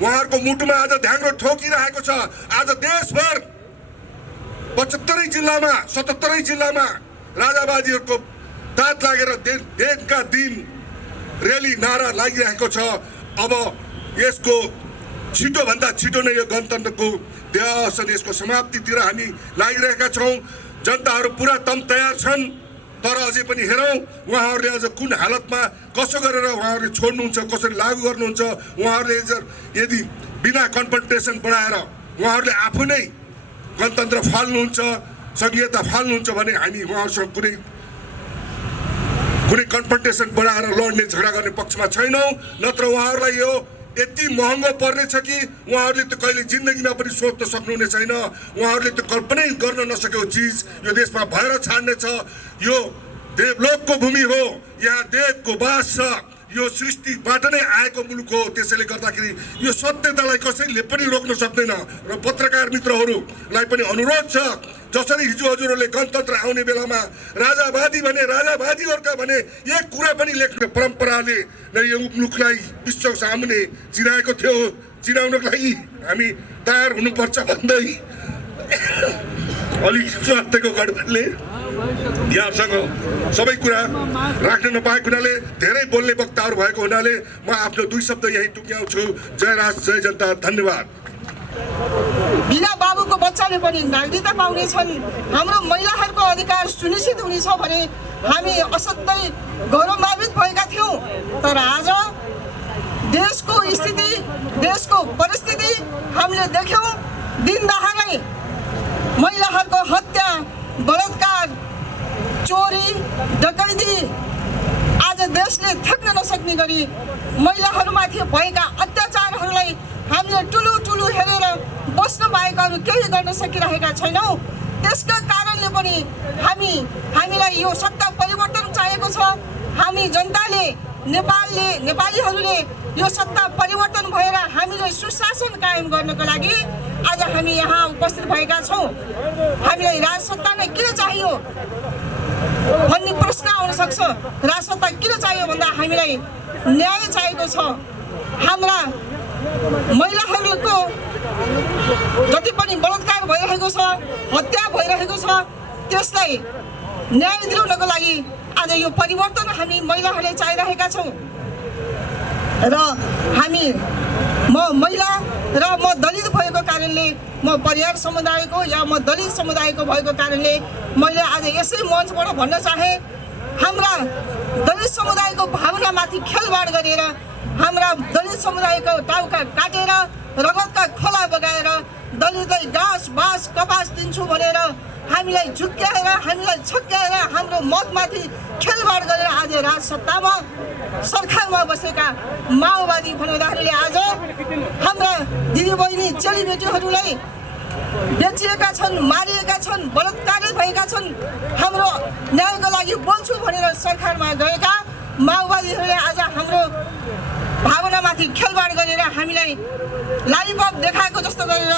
उहाँहरूको मुटुमा आज ध्याङ्ग्रो ठोकिरहेको छ। आज देशभर 77 जिल्लामा राजावादीहरूको दाँत लागेर दिनका दिन रेली नारा लागिरहेको छ। अब यसको छिटोभन्दा छिटो नै यो गणतन्त्रको देहावसान, यसको समाप्तितिर हामी लागिरहेका छौँ। जनताहरू पुरा दम तयार छन्। तर अझै पनि हेरौँ उहाँहरूले अझ कुन हालतमा कसो गरेर उहाँहरूले छोड्नुहुन्छ, कसरी लागू गर्नुहुन्छ। उहाँहरूले यदि बिना कन्फन्ट्रेसन बढाएर उहाँहरूले आफू नै गणतन्त्र फाल्नुहुन्छ, संघीयता फाल्नुहुन्छ भने हामी उहाँहरूसँग कुनै कन्फन्ट्रेसन बढाएर लड्ने झगडा गर्ने पक्षमा छैनौँ। नत्र उहाँहरूलाई यो यति महँगो पर्नेछ कि उहाँहरूले त कहिले जिन्दगीमा पनि सोच्न सक्नुहुने छैन। उहाँहरूले त कल्पनै गर्न नसकेको चिज यो देशमा भएर छाड्नेछ। यो देवलोकको भूमि हो, यहाँ देवको बास छ, यो सृष्टिबाट नै आएको मुलुक हो। त्यसैले गर्दाखेरि यो सत्यतालाई कसैले पनि रोक्न सक्दैन। र पत्रकार मित्रहरूलाई पनि अनुरोध छ, जसरी हिजो हजुरहरूले गणतन्त्र आउने बेलामा राजावादी भने राजावादीहरूका भने एक कुरा पनि लेख्ने परम्पराले नै यो मुलुकलाई विश्वको सामुने चिनाएको थियो। चिनाउनको लागि हामी तयार हुनुपर्छ भन्दै अलिक स्वार्थको गडबडले यहाँसँग सबै कुरा राख्न नपाएको हुनाले, धेरै बोल्ने वक्ताहरू भएको हुनाले म आफ्नो 2 शब्द यही टुक्याउँछु। जय राष्ट्र, जय जनता, धन्यवाद। बिना बाबुको बच्चाले पनि नागरिकता पाउनेछन्। हाम्रो महिलाहरूको अधिकार सुनिश्चित हुनेछ भने हामी असाध्यै गौरवान्वित भएका थियौँ। तर आज देशको स्थिति, देशको परिस्थिति हामीले देख्यौँ। दिनदहाडै महिलाहरूको हत्या, बलात्कार, चोरी, डकैती आज देशले थक्न नसक्ने गरी महिलाहरूमाथि भएका अत्याचारहरूलाई हामीले ठुलो हेरेर बस्न बाहेकहरू केही गर्न सकिरहेका छैनौँ। त्यसका कारणले पनि हामीलाई यो सत्ता परिवर्तन चाहिएको छ। हामी जनताले, नेपालीहरूले यो सत्ता परिवर्तन भएर हामीले सुशासन कायम गर्नको लागि आज हामी यहाँ उपस्थित भएका छौँ। हामीलाई राजसत्ता नै किन चाहियो भन्ने प्रश्न आउन सक्छ। राजसत्ता किन चाहियो भन्दा हामीलाई न्याय चाहिएको छ। हाम्रा महिलाहरूको जति पनि बलात्कार भइरहेको छ, हत्या भइरहेको छ, त्यसलाई न्याय दिलाउनको लागि आज यो परिवर्तन हामी महिलाहरूले चाहिरहेका छौँ। र म महिला र म दलित भएको कारणले, म परिवार समुदायको या म दलित समुदायको भएको कारणले मैले आज यसै मञ्चबाट भन्न चाहे, हाम्रा दलित समुदायको भावनामाथि खेलवाड गरेर, हाम्रा दलित समुदायको टाउका काटेर, रगतका खोला बगाएर दलितलाई घाँस बाँस कपास दिन्छु भनेर हामीलाई झुक्क्याएर, हामीलाई छक्क्याएर, हाम्रो मतमाथि खेलवाड गरेर आज राजसत्तामा सरकारमा बसेका माओवादी भन्नुहुँदाखेरि आज हाम्रा दिदीबहिनी चेलीबेटीहरूलाई बेचिएका छन्, मारिएका छन्, बलात्कारित भएका छन्। हाम्रो न्यायको लागि बोल्छु भनेर सरकारमा गएका माओवादीहरूले आज हाम्रो भावनामाथि खेलवाड गरेर हामीलाई लालिपप देखाएको जस्तो गरेर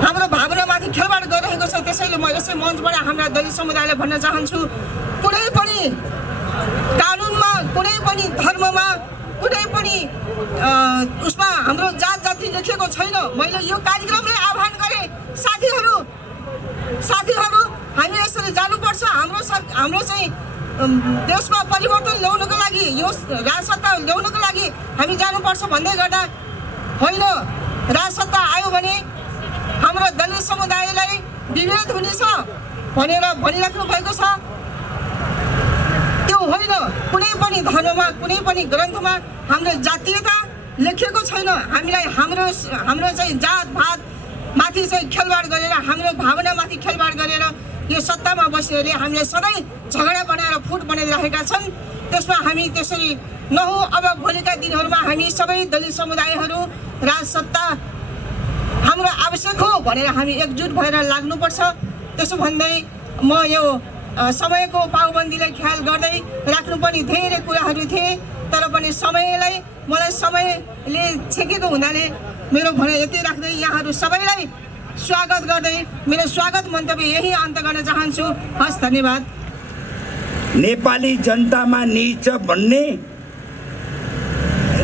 हाम्रो भावनामाथि खेलवाड गरिरहेको छ। त्यसैले म यसै मञ्चबाट हाम्रा दलित समुदायलाई भन्न चाहन्छु, कुनै पनि कानुनमा, कुनै पनि धर्ममा, कुनै पनि उसमा हाम्रो जात जाति लेखिएको छैन। मैले यो कार्यक्रमले आह्वान गरेँ, साथीहरू हामी यसरी जानुपर्छ। हाम्रो चाहिँ देशमा परिवर्तन ल्याउनको लागि, यो राजसत्ता ल्याउनको लागि हामी जानुपर्छ भन्दै गर्दा होइन, राजसत्ता आयो भने हाम्रो दलित समुदायलाई विभेद हुनेछ भनेर भनिराख्नु भएको छ। त्यो होइन, कुनै पनि धर्ममा, कुनै पनि ग्रन्थमा हाम्रो जातीयता लेखिएको छैन। हामीलाई हाम्रो चाहिँ जात भात माथि चाहिँ खेलवाड गरेर, हाम्रो भावनामाथि खेलवाड गरेर यो सत्तामा बसेरले हामीलाई सधैँ झगडा बनाएर फुट बनाइरहेका छन्। त्यसमा हामी त्यसरी नहो। अब भोलिका दिनहरूमा हामी सबै दलित समुदायहरू राजसत्ता हाम्रो आवश्यक हो भनेर हामी एकजुट भएर लाग्नुपर्छ। त्यसो भन्दै म यो समयको पाबन्दीलाई ख्याल गर्दै राख्नु पनि धेरै कुराहरू थिए, तर पनि मलाई समयले छेकेको हुनाले मेरो भनाइ यति राख्दै यहाँहरू सबैलाई स्वागत गर्दै मेरो स्वागत मन्तव्य यही अन्त गर्न चाहन्छु। हस्, धन्यवाद। नेपाली जनतामा निहित भन्ने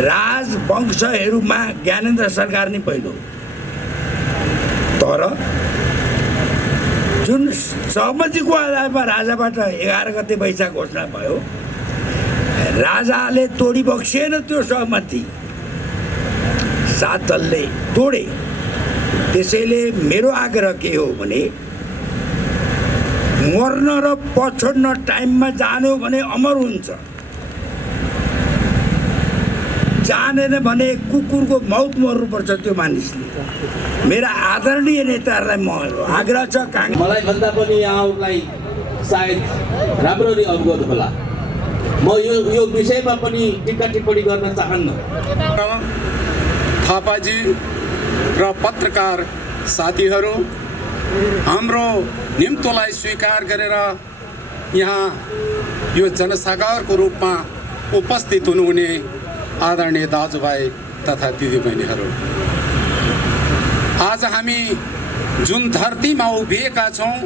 राजवंशहरूमा ज्ञानेन्द्र सरकार नै पहिलो। तर जुन सहमतिको आधारमा राजाबाट 11 गते वैशाख घोषणा भयो, राजाले तोडी बक्सिएन त्यो सहमति, 7 दलले तोडे। त्यसैले मेरो आग्रह के हो भने मर्न र पछोड्न टाइममा जाने हो भने अमर हुन्छ, जानेन भने कुकुरको मौत मर्नुपर्छ त्यो मानिसले। मेरा आदरणीय नेताहरूलाई म आग्रह छ, मलाई भन्दा पनि यहाँहरूलाई सायद राम्ररी अवगत होला, म यो विषयमा पनि टिक्का टिप्पणी गर्न चाहन्न। थापाजी र पत्रकार साथीहरू, हाम्रो निम्तोलाई स्वीकार गरेर यहाँ यो जनसागरको रूपमा उपस्थित हुनुहुने आदरणीय दाजुभाइ तथा दिदीबहिनीहरू, आज हामी जुन धरतीमा उभिएका छौँ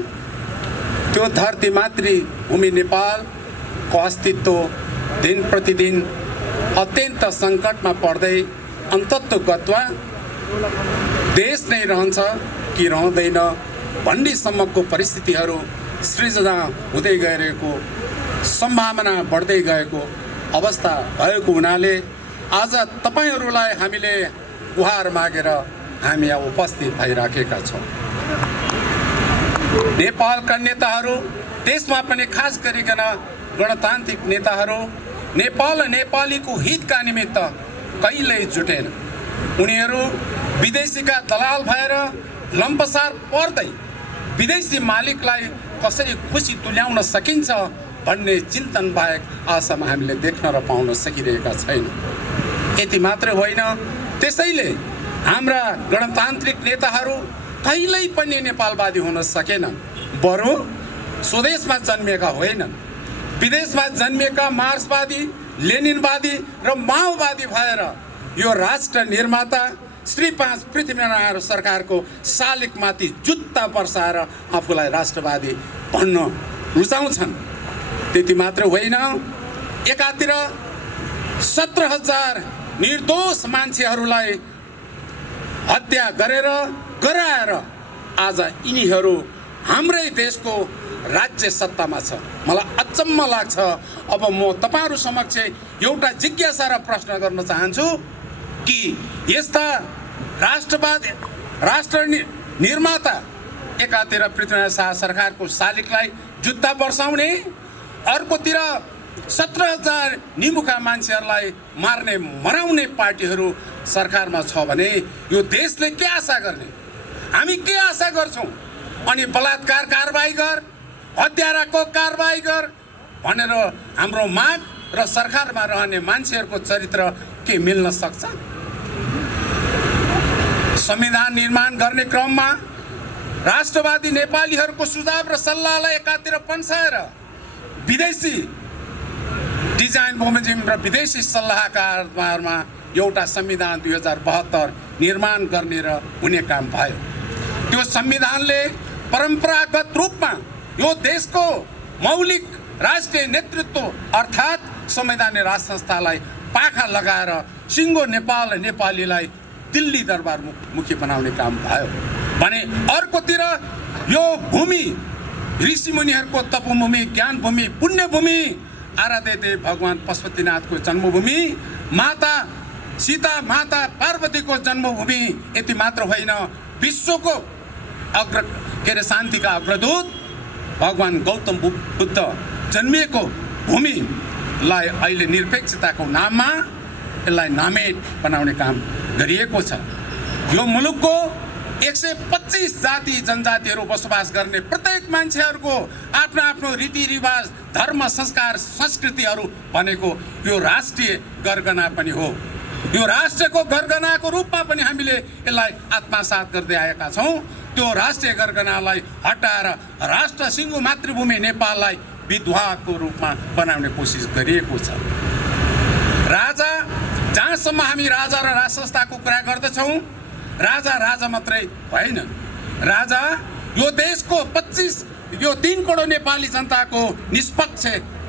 त्यो धरती मातृभूमि नेपालको अस्तित्व दिन प्रतिदिन अत्यन्त सङ्कटमा पर्दै अन्तत्वगतवा देश नै रहन्छ कि रहँदैन भन्नेसम्मको परिस्थितिहरू सृजना हुँदै गएको, सम्भावना बढ्दै गएको अवस्था भएको हुनाले आज तपाईँहरूलाई हामीले गुहार मागेर हामी यहाँ उपस्थित भइराखेका छौँ। नेपालका नेताहरू, देशमा पनि खास गरिकन गणतान्त्रिक नेताहरू नेपाल र नेपालीको हितका निमित्त कहिल्यै जुटेन। उनीहरू विदेशीका दलाल भएर लम्पसार पर्दै विदेशी मालिकलाई कसरी खुसी तुल्याउन सकिन्छ भन्ने चिन्तन बाहेक आजसम्म हामीले देख्न र पाउन सकिरहेका छैन। यति मात्र होइन, त्यसैले हाम्रा गणतान्त्रिक नेताहरू कहिल्यै पनि नेपालवादी हुन सकेनन्, बरु स्वदेशमा जन्मिएका होइनन्, विदेशमा जन्मिएका मार्क्सवादी, लेनिनवादी र माओवादी भएर यो राष्ट्र निर्माता श्री 5 पृथ्वीनारायण सरकारको शालिगमाथि जुत्ता बर्साएर आफूलाई राष्ट्रवादी भन्न रुचाउँछन्। त्यति मात्र होइन, एकातिर 17,000 निर्दोष मान्छेहरूलाई हत्या गरेर गराएर आज यिनीहरू हाम्रै देशको राज्य सत्तामा छ। मलाई अचम्म लाग्छ। अब म तपाईँहरू समक्ष एउटा जिज्ञासा र प्रश्न गर्न चाहन्छु कि यस्ता राष्ट्र निर्माता एकातिर पृथ्वीनारायण शाह सरकारको शालिगलाई जुत्ता बर्साउने, अर्कोतिर 17,000 निमुखा मान्छेहरूलाई मार्ने मराउने पार्टीहरू सरकारमा छ भने यो देशले के आशा गर्ने? हामी के आशा गर्छौँ? अनि बलात्कार कारबाही गर, हत्याराको कारबाही गर भनेर हाम्रो माग र सरकारमा रहने मान्छेहरूको चरित्र के मिल्न सक्छ? संविधान निर्माण गर्ने क्रममा राष्ट्रवादी नेपालीहरूको सुझाव र सल्लाहलाई एकातिर पन्साएर विदेशी डिजाइन बमोजिम र विदेशी सल्लाहकारमा एउटा संविधान 2072 निर्माण गर्ने र हुने काम भयो। त्यो संविधानले परम्परागत रूपमा यो देशको मौलिक राष्ट्रिय नेतृत्व अर्थात् संवैधानिक राज संस्थालाई पाखा लगाएर सिङ्गो नेपाल नेपालीलाई दिल्ली दरबार मुखी बनाउने काम भयो भने अर्कोतिर यो भूमि ऋषिमुनिहरूको तपोभूमि, ज्ञानभूमि, पुण्यभूमि, आराध्य देव भगवान पशुपतिनाथको जन्मभूमि, माता सीता, माता पार्वतीको जन्मभूमि, यति मात्र होइन विश्वको शान्तिका अग्रदूत भगवान गौतम बुद्ध जन्मिएको भूमिलाई अहिले निरपेक्षताको नाममा यसलाई नामेट बनाउने काम गरिएको छ। यो मुलुकको 125 जाति जनजातिहरू बसोबास गर्ने प्रत्येक मान्छेहरूको आफ्नो आफ्नो रीतिरिवाज, धर्म, संस्कार, संस्कृतिहरू भनेको यो राष्ट्रिय गरगना पनि हो। यो राष्ट्रको गरगनाको रूपमा पनि हामीले यसलाई आत्मसात गर्दै आएका छौँ। त्यो राष्ट्रिय गरगनालाई हटाएर राष्ट्र सिङ्गो मातृभूमि नेपाललाई विधवाको रूपमा बनाउने कोसिस गरिएको छ। राजा, जहाँसम्म हामी राजा र राज संस्थाको कुरा गर्दछौँ, राजा राजा मात्रै होइन, राजा यो देशको 3 करोड नेपाली जनताको निष्पक्ष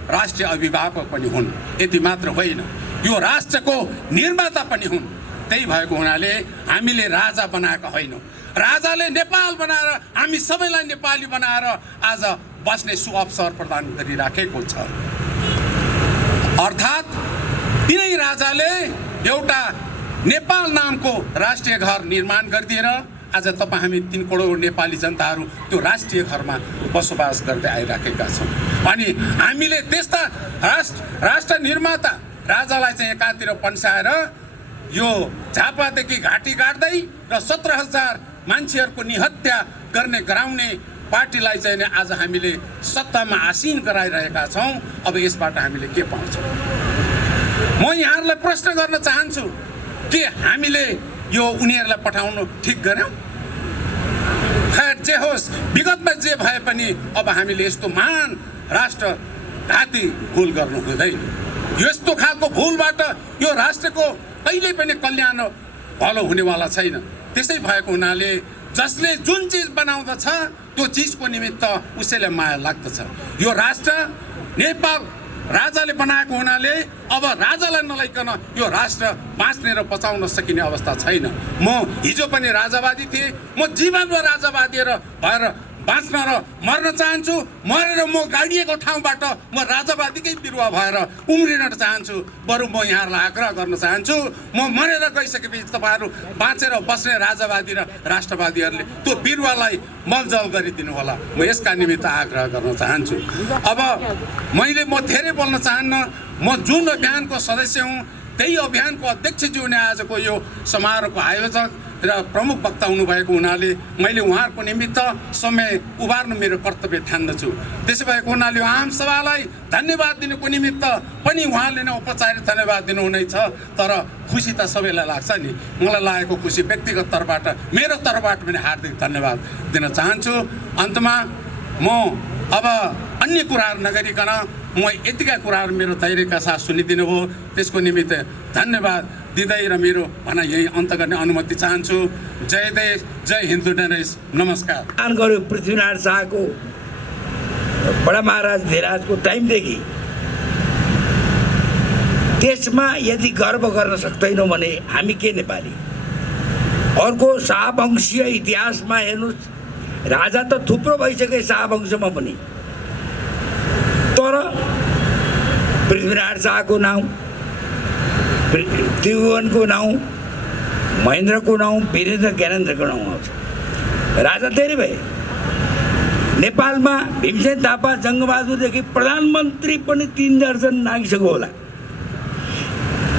राष्ट्रिय अभिभावक पनि हुन्। यति मात्र होइन, यो राष्ट्रको निर्माता पनि हुन्। त्यही भएको हुनाले हामीले राजा बनाएका होइनौँ, राजाले नेपाल बनाएर हामी सबैलाई नेपाली बनाएर आज बस्ने सुअवसर प्रदान गरिराखेको छ। अर्थात् तिनै राजाले एउटा नेपाल नामको राष्ट्रिय घर निर्माण गरिदिएर आज तपाईँ हामी 3 करोड नेपाली जनताहरू त्यो राष्ट्रिय घरमा बसोबास गर्दै आइराखेका छौँ। अनि हामीले त्यस्ता राष्ट्र निर्माता राजालाई चाहिँ एकातिर पन्साएर यो झापादेखि घाँटी काट्दै र 17,000 मान्छेहरूको निहत्या गर्ने गराउने पार्टीलाई चाहिँ नि आज हामीले सत्तामा आसीन गराइरहेका छौँ। अब यसबाट हामीले के पाउँछौँ? म यहाँहरूलाई प्रश्न गर्न चाहन्छु के हामीले यो उनीहरूलाई पठाउनु ठिक गर्यौँ? खैर जे होस्, विगतमा जे भए पनि अब हामीले यस्तो महान राष्ट्रघाती भुल गर्नु हुँदैन। यस्तो खालको भुलबाट यो राष्ट्रको कहिल्यै पनि कल्याण भलो हुनेवाला छैन। त्यसै भएको हुनाले जसले जुन चिज बनाउँदछ त्यो चिजको निमित्त उसैलाई माया लाग्दछ। यो राष्ट्र नेपाल राजाले बनाएको हुनाले अब राजालाई नलाइकन यो राष्ट्र बाँच्ने र बचाउन सकिने अवस्था छैन। म हिजो पनि राजावादी थिएँ, म जीवनमा राजावादी भएर बाँच्न र मर्न चाहन्छु। मरेर म गाडिएको ठाउँबाट म राजावादीकै बिरुवा भएर उम्रिन चाहन्छु। बरु म यहाँहरूलाई आग्रह गर्न चाहन्छु, म मरेर गइसकेपछि तपाईँहरू बाँचेर बस्ने राजावादी र राष्ट्रवादीहरूले त्यो बिरुवालाई मलजल गरिदिनु होला। म यसका निमित्त आग्रह गर्न चाहन्छु। अब म धेरै बोल्न चाहन्न। म जुन अभियानको सदस्य हुँ त्यही अभियानको अध्यक्षज्यू नै आजको यो समारोहको आयोजक र प्रमुख वक्ता हुनुभएको हुनाले मैले उहाँहरूको निमित्त समय उभार्नु मेरो कर्तव्य ठान्दछु। त्यसो भएको हुनाले आम सभालाई धन्यवाद दिनुको निमित्त पनि उहाँले नै औपचारिक धन्यवाद दिनुहुनेछ। तर खुसी त सबैलाई लाग्छ नि। मलाई लागेको खुसी व्यक्तिगत तर्फबाट मेरो तर्फबाट पनि हार्दिक धन्यवाद दिन चाहन्छु। अन्तमा म अब अन्य कुराहरू नगरिकन म यतिका कुराहरू मेरो धैर्यका साथ सुनिदिनु भयो, त्यसको निमित्त धन्यवाद दिँदै र मेरो भनाइ यही अन्त गर्ने अनुमति चाहन्छु। जय देश, जय हिन्दू नरेश, नमस्कार। गर्यो पृथ्वीनारायण शाहको बडा महाराज धेराजको टाइमदेखि देशमा यदि गर्व गर्न सक्दैनौँ भने हामी के नेपाली? अर्को शाहवंशीय इतिहासमा हेर्नुहोस्, राजा त थुप्रो भइसके शाहवंशमा पनि, तर पृथ्वीनारायण शाहको नाउँ, त्रिभुवनको नाउँ, महेन्द्रको नाउँ, वीरेन्द्र ज्ञानेन्द्रको नाउँ आउँछ। राजा धेरै भए। नेपालमा भीमसेन थापा, जङ्गबहादुरदेखि प्रधानमन्त्री पनि 3 दर्जन नागिसक्यो होला,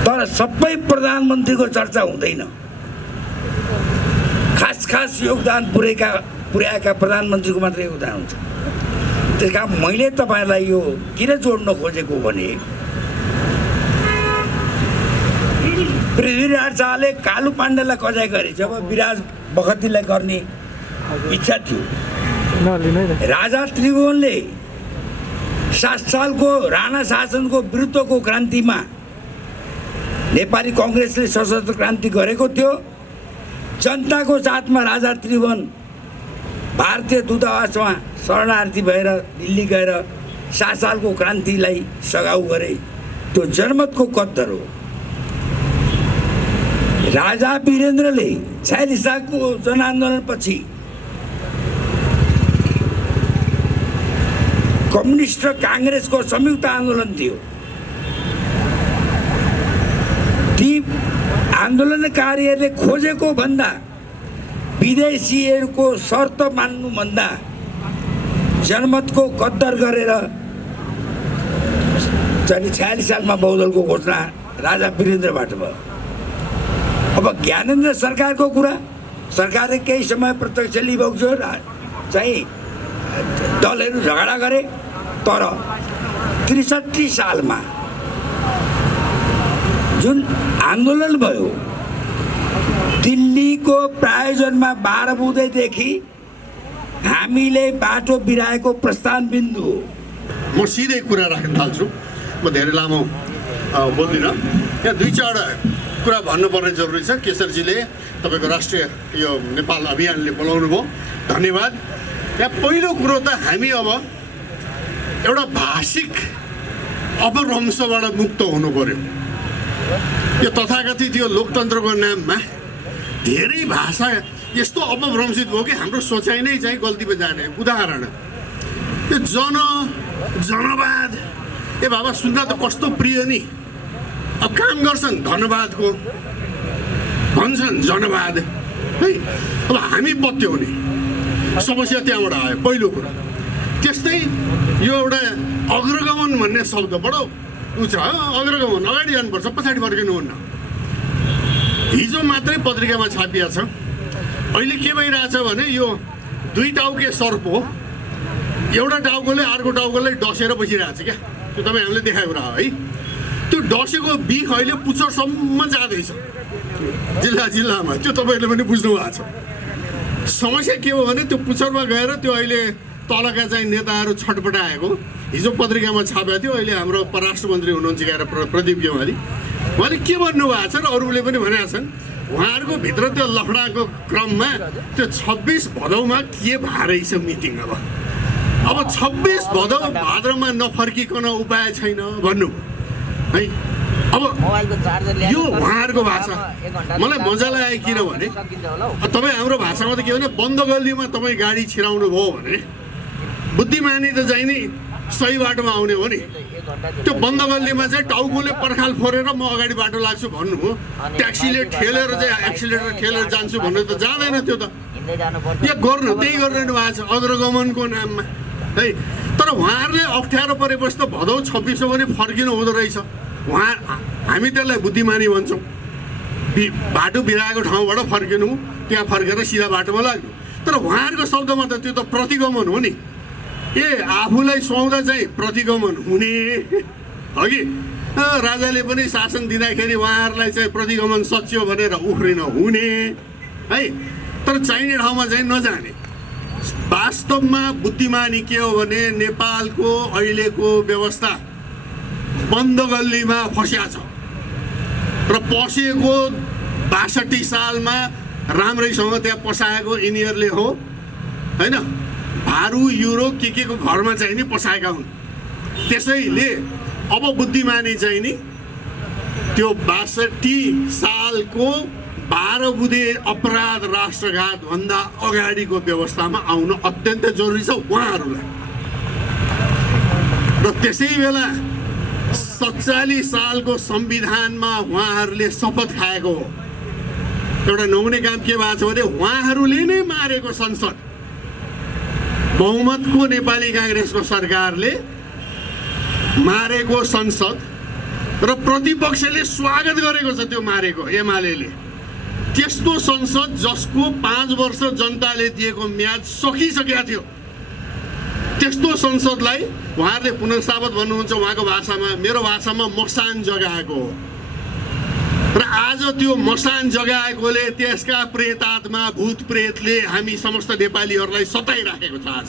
तर सबै प्रधानमन्त्रीको चर्चा हुँदैन। खास योगदान पुर्याएका प्रधानमन्त्रीको मात्रै योगदान हुन्छ। त्यस कारण मैले तपाईँलाई यो किन जोड्न खोजेको भने पृथ्वीनारायण शाहले कालु पाण्डेलाई कजाइ गरे जब विराज बखतीलाई गर्ने इच्छा थियो। राजा त्रिभुवनले 7 सालको राणा शासनको विरुद्धको क्रान्तिमा नेपाली कङ्ग्रेसले सशस्त्र क्रान्ति गरेको थियो। जनताको साथमा राजा त्रिभुवन भारतीय दूतावासमा शरणार्थी भएर दिल्ली गएर 7 सालको क्रान्तिलाई सघाउ गरे। त्यो जनमतको कद्दर हो। राजा वीरेन्द्रले 46 सालको जनआन्दोलनपछि कम्युनिस्ट र काङ्ग्रेसको संयुक्त आन्दोलन थियो। ती आन्दोलनकारीहरूले खोजेको भन्दा विदेशीहरूको शर्त मान्नुभन्दा जनमतको कद्दर गरेर 46 सालमा बहुदलको घोषणा राजा वीरेन्द्रबाट भयो। अब ज्ञानेन्द्र सरकारको कुरा, सरकारले केही समय प्रत्यक्ष लिइबक्सो चाहिँ दलहरू झगडा गरे, तर 63 सालमा जुन आन्दोलन भयो दिल्लीको प्रायोजनमा 12 बुधैदेखि हामीले बाटो बिराएको प्रस्थान बिन्दु हो। म सिधै कुरा राख्न थाल्छु। म धेरै लामो बोल्दिनँ। यहाँ 2-4 कुरा भन्नुपर्ने जरुरी छ। केशरजीले तपाईँको राष्ट्रिय यो नेपाल अभियानले बोलाउनु भयो, धन्यवाद। यहाँ पहिलो कुरो त हामी अब एउटा भाषिक अपभ्रंशबाट मुक्त हुनु पर्यो। यो तथाकथित यो लोकतन्त्रको नाममा धेरै भाषा यस्तो अपभ्रंशित भयो कि हाम्रो सोचाइ नै चाहिँ गल्तीमा जाने। उदाहरण यो जनवाद, ए बाबा सुन्दा त कस्तो प्रिय नि। अब काम गर्छन् धन्यवादको, भन्छन् जनवाद है। अब हामी बत्याउने समस्या त्यहाँबाट आयो पहिलो कुरा। त्यस्तै यो एउटा अग्रगमन भन्ने शब्द बडो उच्च अग्रगमन, अगाडि जानुपर्छ, पछाडि फर्किनुहुन्न। हिजो मात्रै पत्रिकामा छापिएको छ। अहिले के भइरहेछ भने यो 2 टाउके सर्प हो, एउटा टाउकोले अर्को टाउकोले डसेर बसिरहेको छ क्या। त्यो तपाईँ हामीले देखाएको कुरा हो है। त्यो डसेको बिख अहिले पुच्छरसम्म जाँदैछ जिल्लामा। त्यो तपाईँहरूले पनि बुझ्नु भएको छ। समस्या के हो भने त्यो पुच्छरमा गएर त्यो अहिले तलका चाहिँ नेताहरू छटपटाएको हिजो पत्रिकामा छापेको थियो। अहिले हाम्रो परराष्ट्र मन्त्री हुनुहुन्छ क्या प्रदीप गेवाली, उहाँले के भन्नुभएको छ र अरूले पनि भनेका छन्, उहाँहरूको भित्र त्यो लफडाको क्रममा त्यो 26 भदौमा के भए रहेछ मिटिङ। अब 26 भदौ भाद्रमा नफर्किकन उपाय छैन भन्नु है। अब यो उहाँहरूको भाषा मलाई मजा लाग्यो, किनभने तपाईँ हाम्रो भाषामा त के भने बन्द गल्लीमा तपाईँ गाडी छिराउनु भयो भने बुद्धिमानी त चाहिँ नि सही बाटोमा आउने हो नि। त्यो बन्द गल्लीमा चाहिँ टाउकोले पर्खाल फोरेर म अगाडि बाटो लाग्छु भन्नु हो, ट्याक्सीले ठेलेर चाहिँ एक्सिलेटर ठेलेर जान्छु भन्नु त जाँदैन। त्यो त यहाँ गर्नु त्यही गरिरहनु भएको छ अग्रगमनको नाममा है। तर उहाँहरूले अप्ठ्यारो परेपछि त भदौ 26 पनि फर्किनु हुँदो रहेछ। हामी त्यसलाई बुद्धिमानी भन्छौँ। बाटो बिराएको ठाउँबाट फर्किनु, त्यहाँ फर्केर सिधा बाटोमा लाग्नु। तर उहाँहरूको शब्दमा त त्यो त प्रतिगमन हो नि। आफूलाई सुहाउँदा चाहिँ प्रतिगमन हुने हो कि राजाले पनि शासन दिँदाखेरि उहाँहरूलाई चाहिँ प्रतिगमन सच्यो भनेर उफ्रिन हुने है। तर चाहिने ठाउँमा चाहिँ नजाने। वास्तवमा बुद्धिमानी के हो भने नेपालको अहिलेको व्यवस्था बन्द गल्लीमा फस्या छ र पसेको 62 सालमा राम्रैसँग त्यहाँ पसाएको यिनीहरूले हो होइन। भारू युरो के को घरमा चाहिँ नि पसाएका हुन्। त्यसैले अब बुद्धिमानी चाहिँ नि त्यो 62 सालको 12 बुँदे अपराध राष्ट्रघात भन्दा अगाडिको व्यवस्थामा आउन अत्यन्तै जरुरी छ उहाँहरूलाई। र त्यसै बेला 47 सालको संविधानमा उहाँहरूले शपथ खाएको हो। एउटा नहुने काम के भएको छ भने उहाँहरूले नै मारेको संसद, बहुमतको नेपाली काङ्ग्रेसको सरकारले मारेको संसद र प्रतिपक्षले स्वागत गरेको छ त्यो मारेको एमाले। त्यस्तो संसद जसको 5 वर्ष जनताले दिएको म्याद सकिसकेको थियो, त्यस्तो संसदलाई उहाँहरूले पुनर्स्थापित भन्नुहुन्छ उहाँको भाषामा, मेरो भाषामा मसान जगाएको हो। र आज त्यो मसान जगाएकोले त्यसका प्रेतात्मा भूत प्रेतले हामी समस्त नेपालीहरूलाई सताइराखेको छ आज।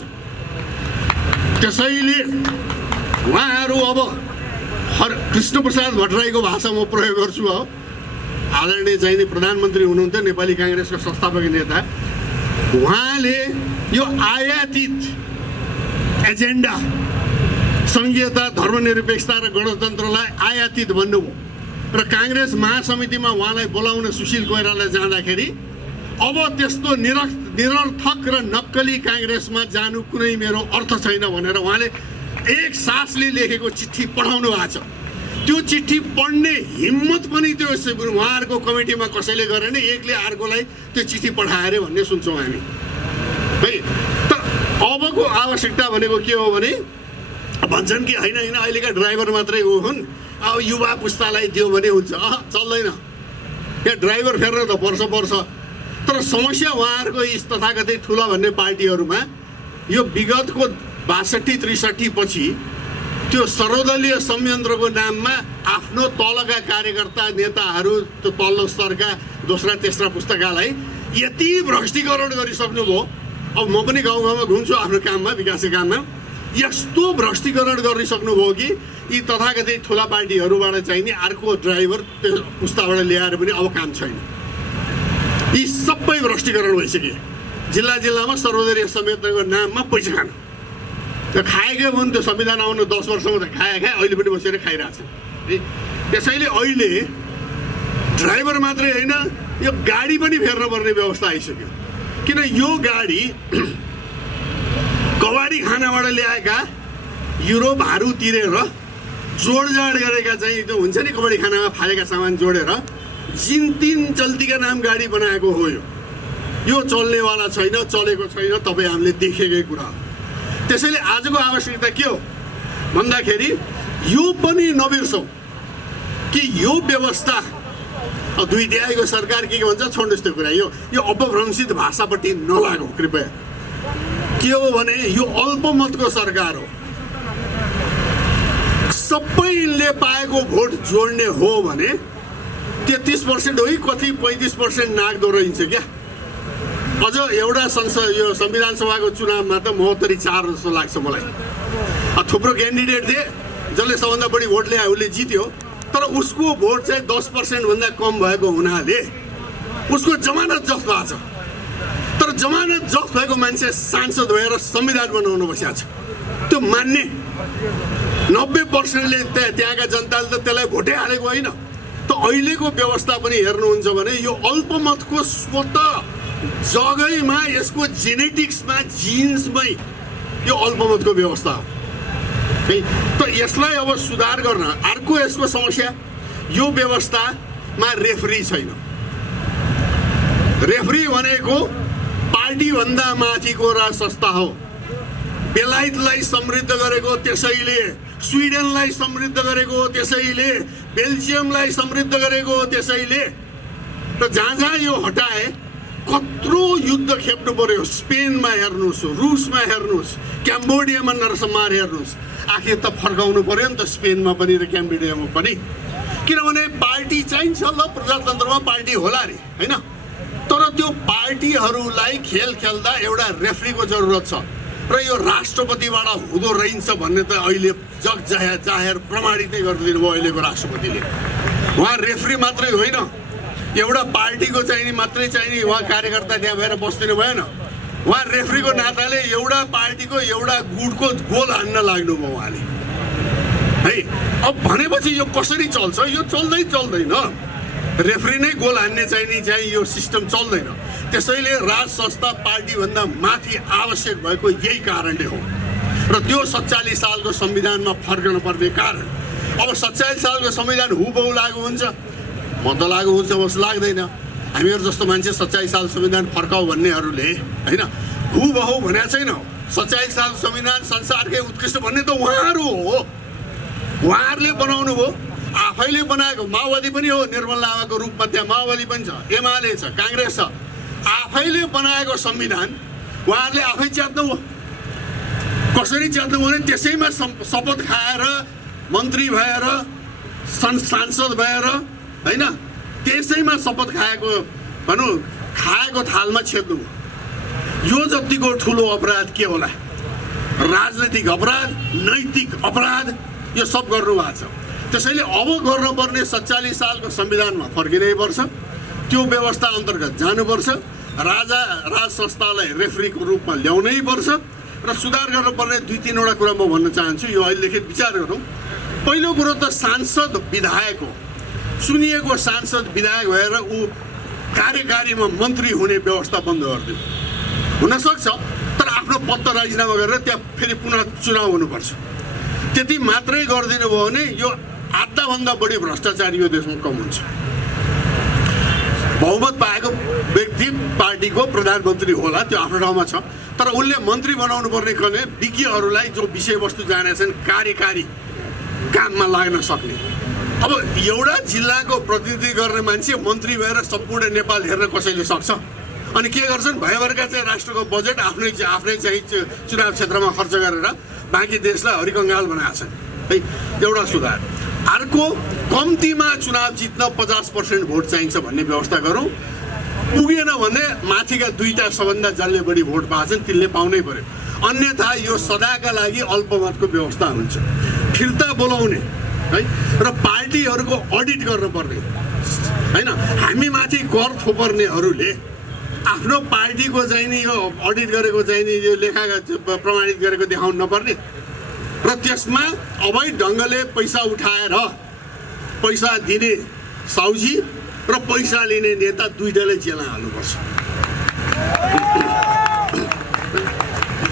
त्यसैले उहाँहरू अब कृष्णप्रसाद भट्टराईको भाषा म प्रयोग गर्छु। हो आदरणीय चाहिँ नि प्रधानमन्त्री हुनुहुन्थ्यो, नेपाली काङ्ग्रेसको संस्थापक नेता। उहाँले यो आयातित एजेन्डा सङ्घीयता, धर्मनिरपेक्षता र गणतन्त्रलाई आयातित भन्नुभयो र काङ्ग्रेस महासमितिमा उहाँलाई बोलाउन सुशील कोइराला जाँदाखेरि अब त्यस्तो निरर्थक र नक्कली काङ्ग्रेसमा जानु कुनै मेरो अर्थ छैन भनेर उहाँले एक सासले लेखेको चिठी पठाउनु भएको छ। त्यो चिठी पढ्ने हिम्मत पनि त्यो उहाँहरूको कमिटीमा कसैले गरेन, एकले अर्कोलाई त्यो चिठी पठाएर भन्ने सुन्छौँ हामी है। त अबको आवश्यकता भनेको के हो भने भन्छन् कि होइन अहिलेका ड्राइभर मात्रै हो हुन्, अब युवा पुस्तालाई दियो भने हुन्छ। चल्दैन, यहाँ ड्राइभर फेर्न त पर्छ। तर समस्या उहाँहरूको यस तथाकथित ठुला भन्ने पार्टीहरूमा यो विगतको 62-63 पछि त्यो सर्वदलीय संयन्त्रको नाममा आफ्नो तलका कार्यकर्ता नेताहरू, त्यो तल्लो स्तरका दोस्रा तेस्रा पुस्ताकालाई यति भ्रष्टीकरण गरिसक्नुभयो। अब म पनि गाउँमा घुम्छु आफ्नो काममा, विकासको काममा। यस्तो भ्रष्टीकरण गरिसक्नुभयो कि यी तथाकथित ठुला पार्टीहरूबाट चाहिँ नि अर्को ड्राइभर त्यो पुस्ताबाट ल्याएर पनि अब काम छैन। यी सबै भ्रष्टीकरण भइसके। जिल्लामा सर्वदलीय संयन्त्रको नाममा पैसा खानु, त्यो खाएकै हो नि। त्यो संविधान आउनु 10 वर्षमा त खाए अहिले पनि बसेर खाइरहेछ। त्यसैले अहिले ड्राइभर मात्रै होइन, यो गाडी पनि फेर्न पर्ने व्यवस्था आइसक्यो। किन यो गाडी कबाडी खानाबाट ल्याएका युरो भारू तिरेर जोडजाड गरेका चाहिँ त्यो हुन्छ नि कबाडी खानामा फालेका सामान जोडेर जिन्तिन चल्तीका नाम गाडी बनाएको हो। यो चल्नेवाला छैन, चलेको छैन, तपाईँ हामीले देखेकै कुरा हो। त्यसैले आजको आवश्यकता के हो भन्दाखेरि यो पनि नबिर्सौँ कि यो व्यवस्था दुई तिहाईको सरकार के भन्छ छोड्नुहोस् त्यो कुरा। यो अपभ्रंशित भाषापट्टि नलागौँ कृपया। के हो भने यो अल्पमतको सरकार हो। सबैले पाएको भोट जोड्ने हो भने 33% हो कति 35% नाग्दो रहन्छ क्या। अझ एउटा यो संविधान सभाको चुनावमा त 74 जस्तो लाग्छ मलाई। थुप्रो क्यान्डिडेट थिए, जसले सबभन्दा बढी भोट ल्यायो उसले जित्यो, तर उसको भोट चाहिँ 10% भन्दा कम भएको हुनाले उसको जमानत जफ्त भएको छ। तर जमानत जफ्त भएको मान्छे सांसद भएर संविधान बनाउनु बसेको छ, त्यो मान्ने 90%ले त्यहाँका जनताले त त्यसलाई भोटै हालेको होइन। त अहिलेको व्यवस्था पनि हेर्नुहुन्छ भने यो अल्पमतको स्वतः जगैमा यसको जेनेटिक्समा जिन्समै यो अल्पमतको व्यवस्था हो है। त यसलाई अब सुधार गर्न अर्को यसको समस्या यो व्यवस्थामा रेफरी छैन। रेफरी भनेको पार्टीभन्दा माथिको राज संस्था हो। बेलायतलाई समृद्ध गरेको त्यसैले, स्विडेनलाई समृद्ध गरेको त्यसैले, बेल्जियमलाई समृद्ध गरेको त्यसैले। र जहाँ जहाँ यो हटाए कत्रो युद्ध खेप्नु पर्यो। स्पेनमा हेर्नुहोस्, रुसमा हेर्नुहोस्, क्याम्बोडियामा नरसंहार हेर्नुहोस्। आखिर त फर्काउनु पर्यो नि त स्पेनमा पनि र क्याम्बोडियामा पनि, किनभने पार्टी चाहिन्छ। ल प्रजातन्त्रमा पार्टी होला अरे होइन, तर त्यो पार्टीहरूलाई खेल खेल्दा एउटा रेफ्रीको जरुरत छ। र यो राष्ट्रपतिबाट हुँदो रहन्छ भन्ने त अहिले जग जाहेर प्रमाणित नै गरिदिनु भयो अहिलेको राष्ट्रपतिले। उहाँ रेफ्री मात्रै होइन, एउटा पार्टीको चाहिने मात्रै चाहिने उहाँ कार्यकर्ता त्यहाँ भएर बस्दिनु भएन। उहाँ रेफ्रीको नाताले एउटा पार्टीको एउटा गुटको गोल हान्न लाग्नुभयो उहाँले है। अब भनेपछि यो कसरी चल्छ? यो चल्दैन। रेफ्री नै गोल हान्ने चाहिँ यो सिस्टम चल्दैन। त्यसैले राज संस्था पार्टीभन्दा माथि आवश्यक भएको यही कारणले हो। र त्यो 47 सालको संविधानमा फर्कन पर्ने कारण। अब 47 सालको संविधान हुबहु लागू हुन्छ, म त लागू हुन्छ जस्तो लाग्दैन। हामीहरू जस्तो मान्छे 47 साल संविधान फर्काऊ भन्नेहरूले होइन, हुबहु भनेको छैन। 47 साल संविधान संसारकै उत्कृष्ट भन्ने त उहाँहरू हो, उहाँहरूले बनाउनु भयो। आफैले बनाएको माओवादी पनि हो, निर्मल लामाको रूपमा त्यहाँ माओवादी पनि छ, एमाले छ, काङ्ग्रेस छ। आफैले बनाएको संविधान उहाँहरूले आफै च्यात्नु हो। कसरी च्यात्नु भने त्यसैमा शपथ खाएर मन्त्री भएर सांसद भएर होइन, त्यसैमा शपथ खाएको थालमा छेड्नु। यो जतिको ठुलो अपराध के होला? राजनैतिक अपराध, नैतिक अपराध, यो सब गर्नुभएको छ। त्यसैले अब गर्नुपर्ने 47 सालको संविधानमा फर्किनै पर्छ। त्यो व्यवस्था अन्तर्गत जानुपर्छ। राज संस्थालाई रेफ्रीको रूपमा ल्याउनै पर्छ र सुधार गर्नुपर्ने 2-3 कुरा म भन्न चाहन्छु। यो अहिलेदेखि विचार गरौँ। पहिलो कुरो त सांसद विधायक हो। चुनिएको सांसद विधायक भएर ऊ कार्यकारीमा मन्त्री हुने व्यवस्था बन्द गरिदियो। हुनसक्छ, तर आफ्नो पद त राजीनामा गरेर त्यहाँ फेरि पुनः चुनाव हुनुपर्छ। त्यति मात्रै गरिदिनु भयो भने यो आधाभन्दा बढी भ्रष्टाचार यो देशमा कम हुन्छ। बहुमत पाएको व्यक्ति पार्टीको प्रधानमन्त्री होला, त्यो आफ्नो ठाउँमा छ, तर उसले मन्त्री बनाउनु पर्ने कने विज्ञहरूलाई जो विषयवस्तु जानेछन् कार्यकारी काममा लाग्न सक्ने। अब एउटा जिल्लाको प्रतिनिधि गर्ने मान्छे मन्त्री भएर सम्पूर्ण नेपाल हेर्न कसैले सक्छ? अनि के गर्छन्? भयभरका चाहिँ राष्ट्रको बजेट आफ्नै चाहिँ चुनाव क्षेत्रमा खर्च गरेर बाँकी देशलाई हरिकङ्गाल बनाएको छन् है। एउटा सुधार। अर्को, कम्तीमा चुनाव जित्न 50% भोट चाहिन्छ भन्ने व्यवस्था गरौँ। पुगेन भने माथिका 2टा सबभन्दा जसले बढी भोट पाएको छन् तिनले पाउनै पर्यो। अन्यथा यो सदाका लागि अल्पमतको व्यवस्था हुन्छ। फिर्ता बोलाउने है र पार्टीहरूको अडिट गर्नुपर्ने होइन। हामी माथि कर थोपर्नेहरूले आफ्नो पार्टीको चाहिँ नि यो अडिट गरेको चाहिँ नि यो लेखा प्रमाणित गरेको देखाउनु नपर्ने र त्यसमा अवैध ढङ्गले पैसा उठाएर पैसा दिने साउजी र पैसा लिने नेता दुईटाले जेलमा हाल्नुपर्छ।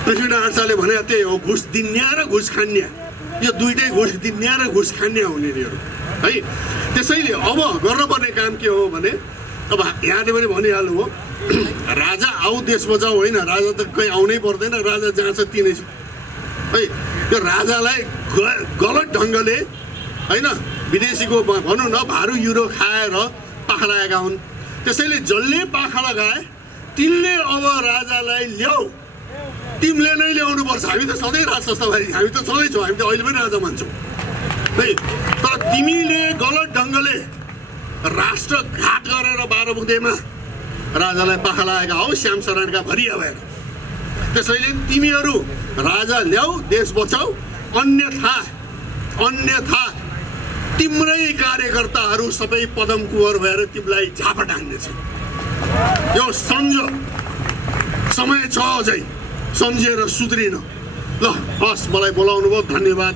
पृथ्वीनारायण आचार्यले भने त्यही हो, घुस दिन्या र घुस खान्या, यो दुईटै घुस दिन्या र घुस खान्या हुनेहरू है। त्यसैले अब गर्नुपर्ने काम के हो भने, अब यहाँले पनि भनिहाल्नु हो, राजा आऊ देश बचाऊ होइन, राजा त कहीँ आउनै पर्दैन, राजा जहाँ छ तिनै छ है। यो राजालाई गलत ढङ्गले होइन, विदेशीको भनौँ न भारू युरो खाएर पाखा लगाएका हुन्। त्यसैले जसले पाखा लगाए तिनले अब राजालाई ल्याऊ तिमीले नै ल्याउनुपर्छ। हामी त सधैँ राज संस्थावादी, हामी त सधैँ छौँ, हामी त अहिले पनि राजा मान्छौँ है। तर तिमीले गलत ढङ्गले राष्ट्रघात गरेर बाह्रमुखेमा राजालाई पाखा लागेका हौ, श्याम शरणका भरिया भएर। त्यसैले तिमीहरू राजा ल्याऊ, देश बचाऊ, अन्यथा तिम्रै कार्यकर्ताहरू सबै पदम कुँवर भएर तिमीलाई झापा टाङ्नेछ। यो सम्झ, समय छ अझै, सम्झेर सुध्रिन। ल हस्, मलाई बोलाउनु भयो, धन्यवाद।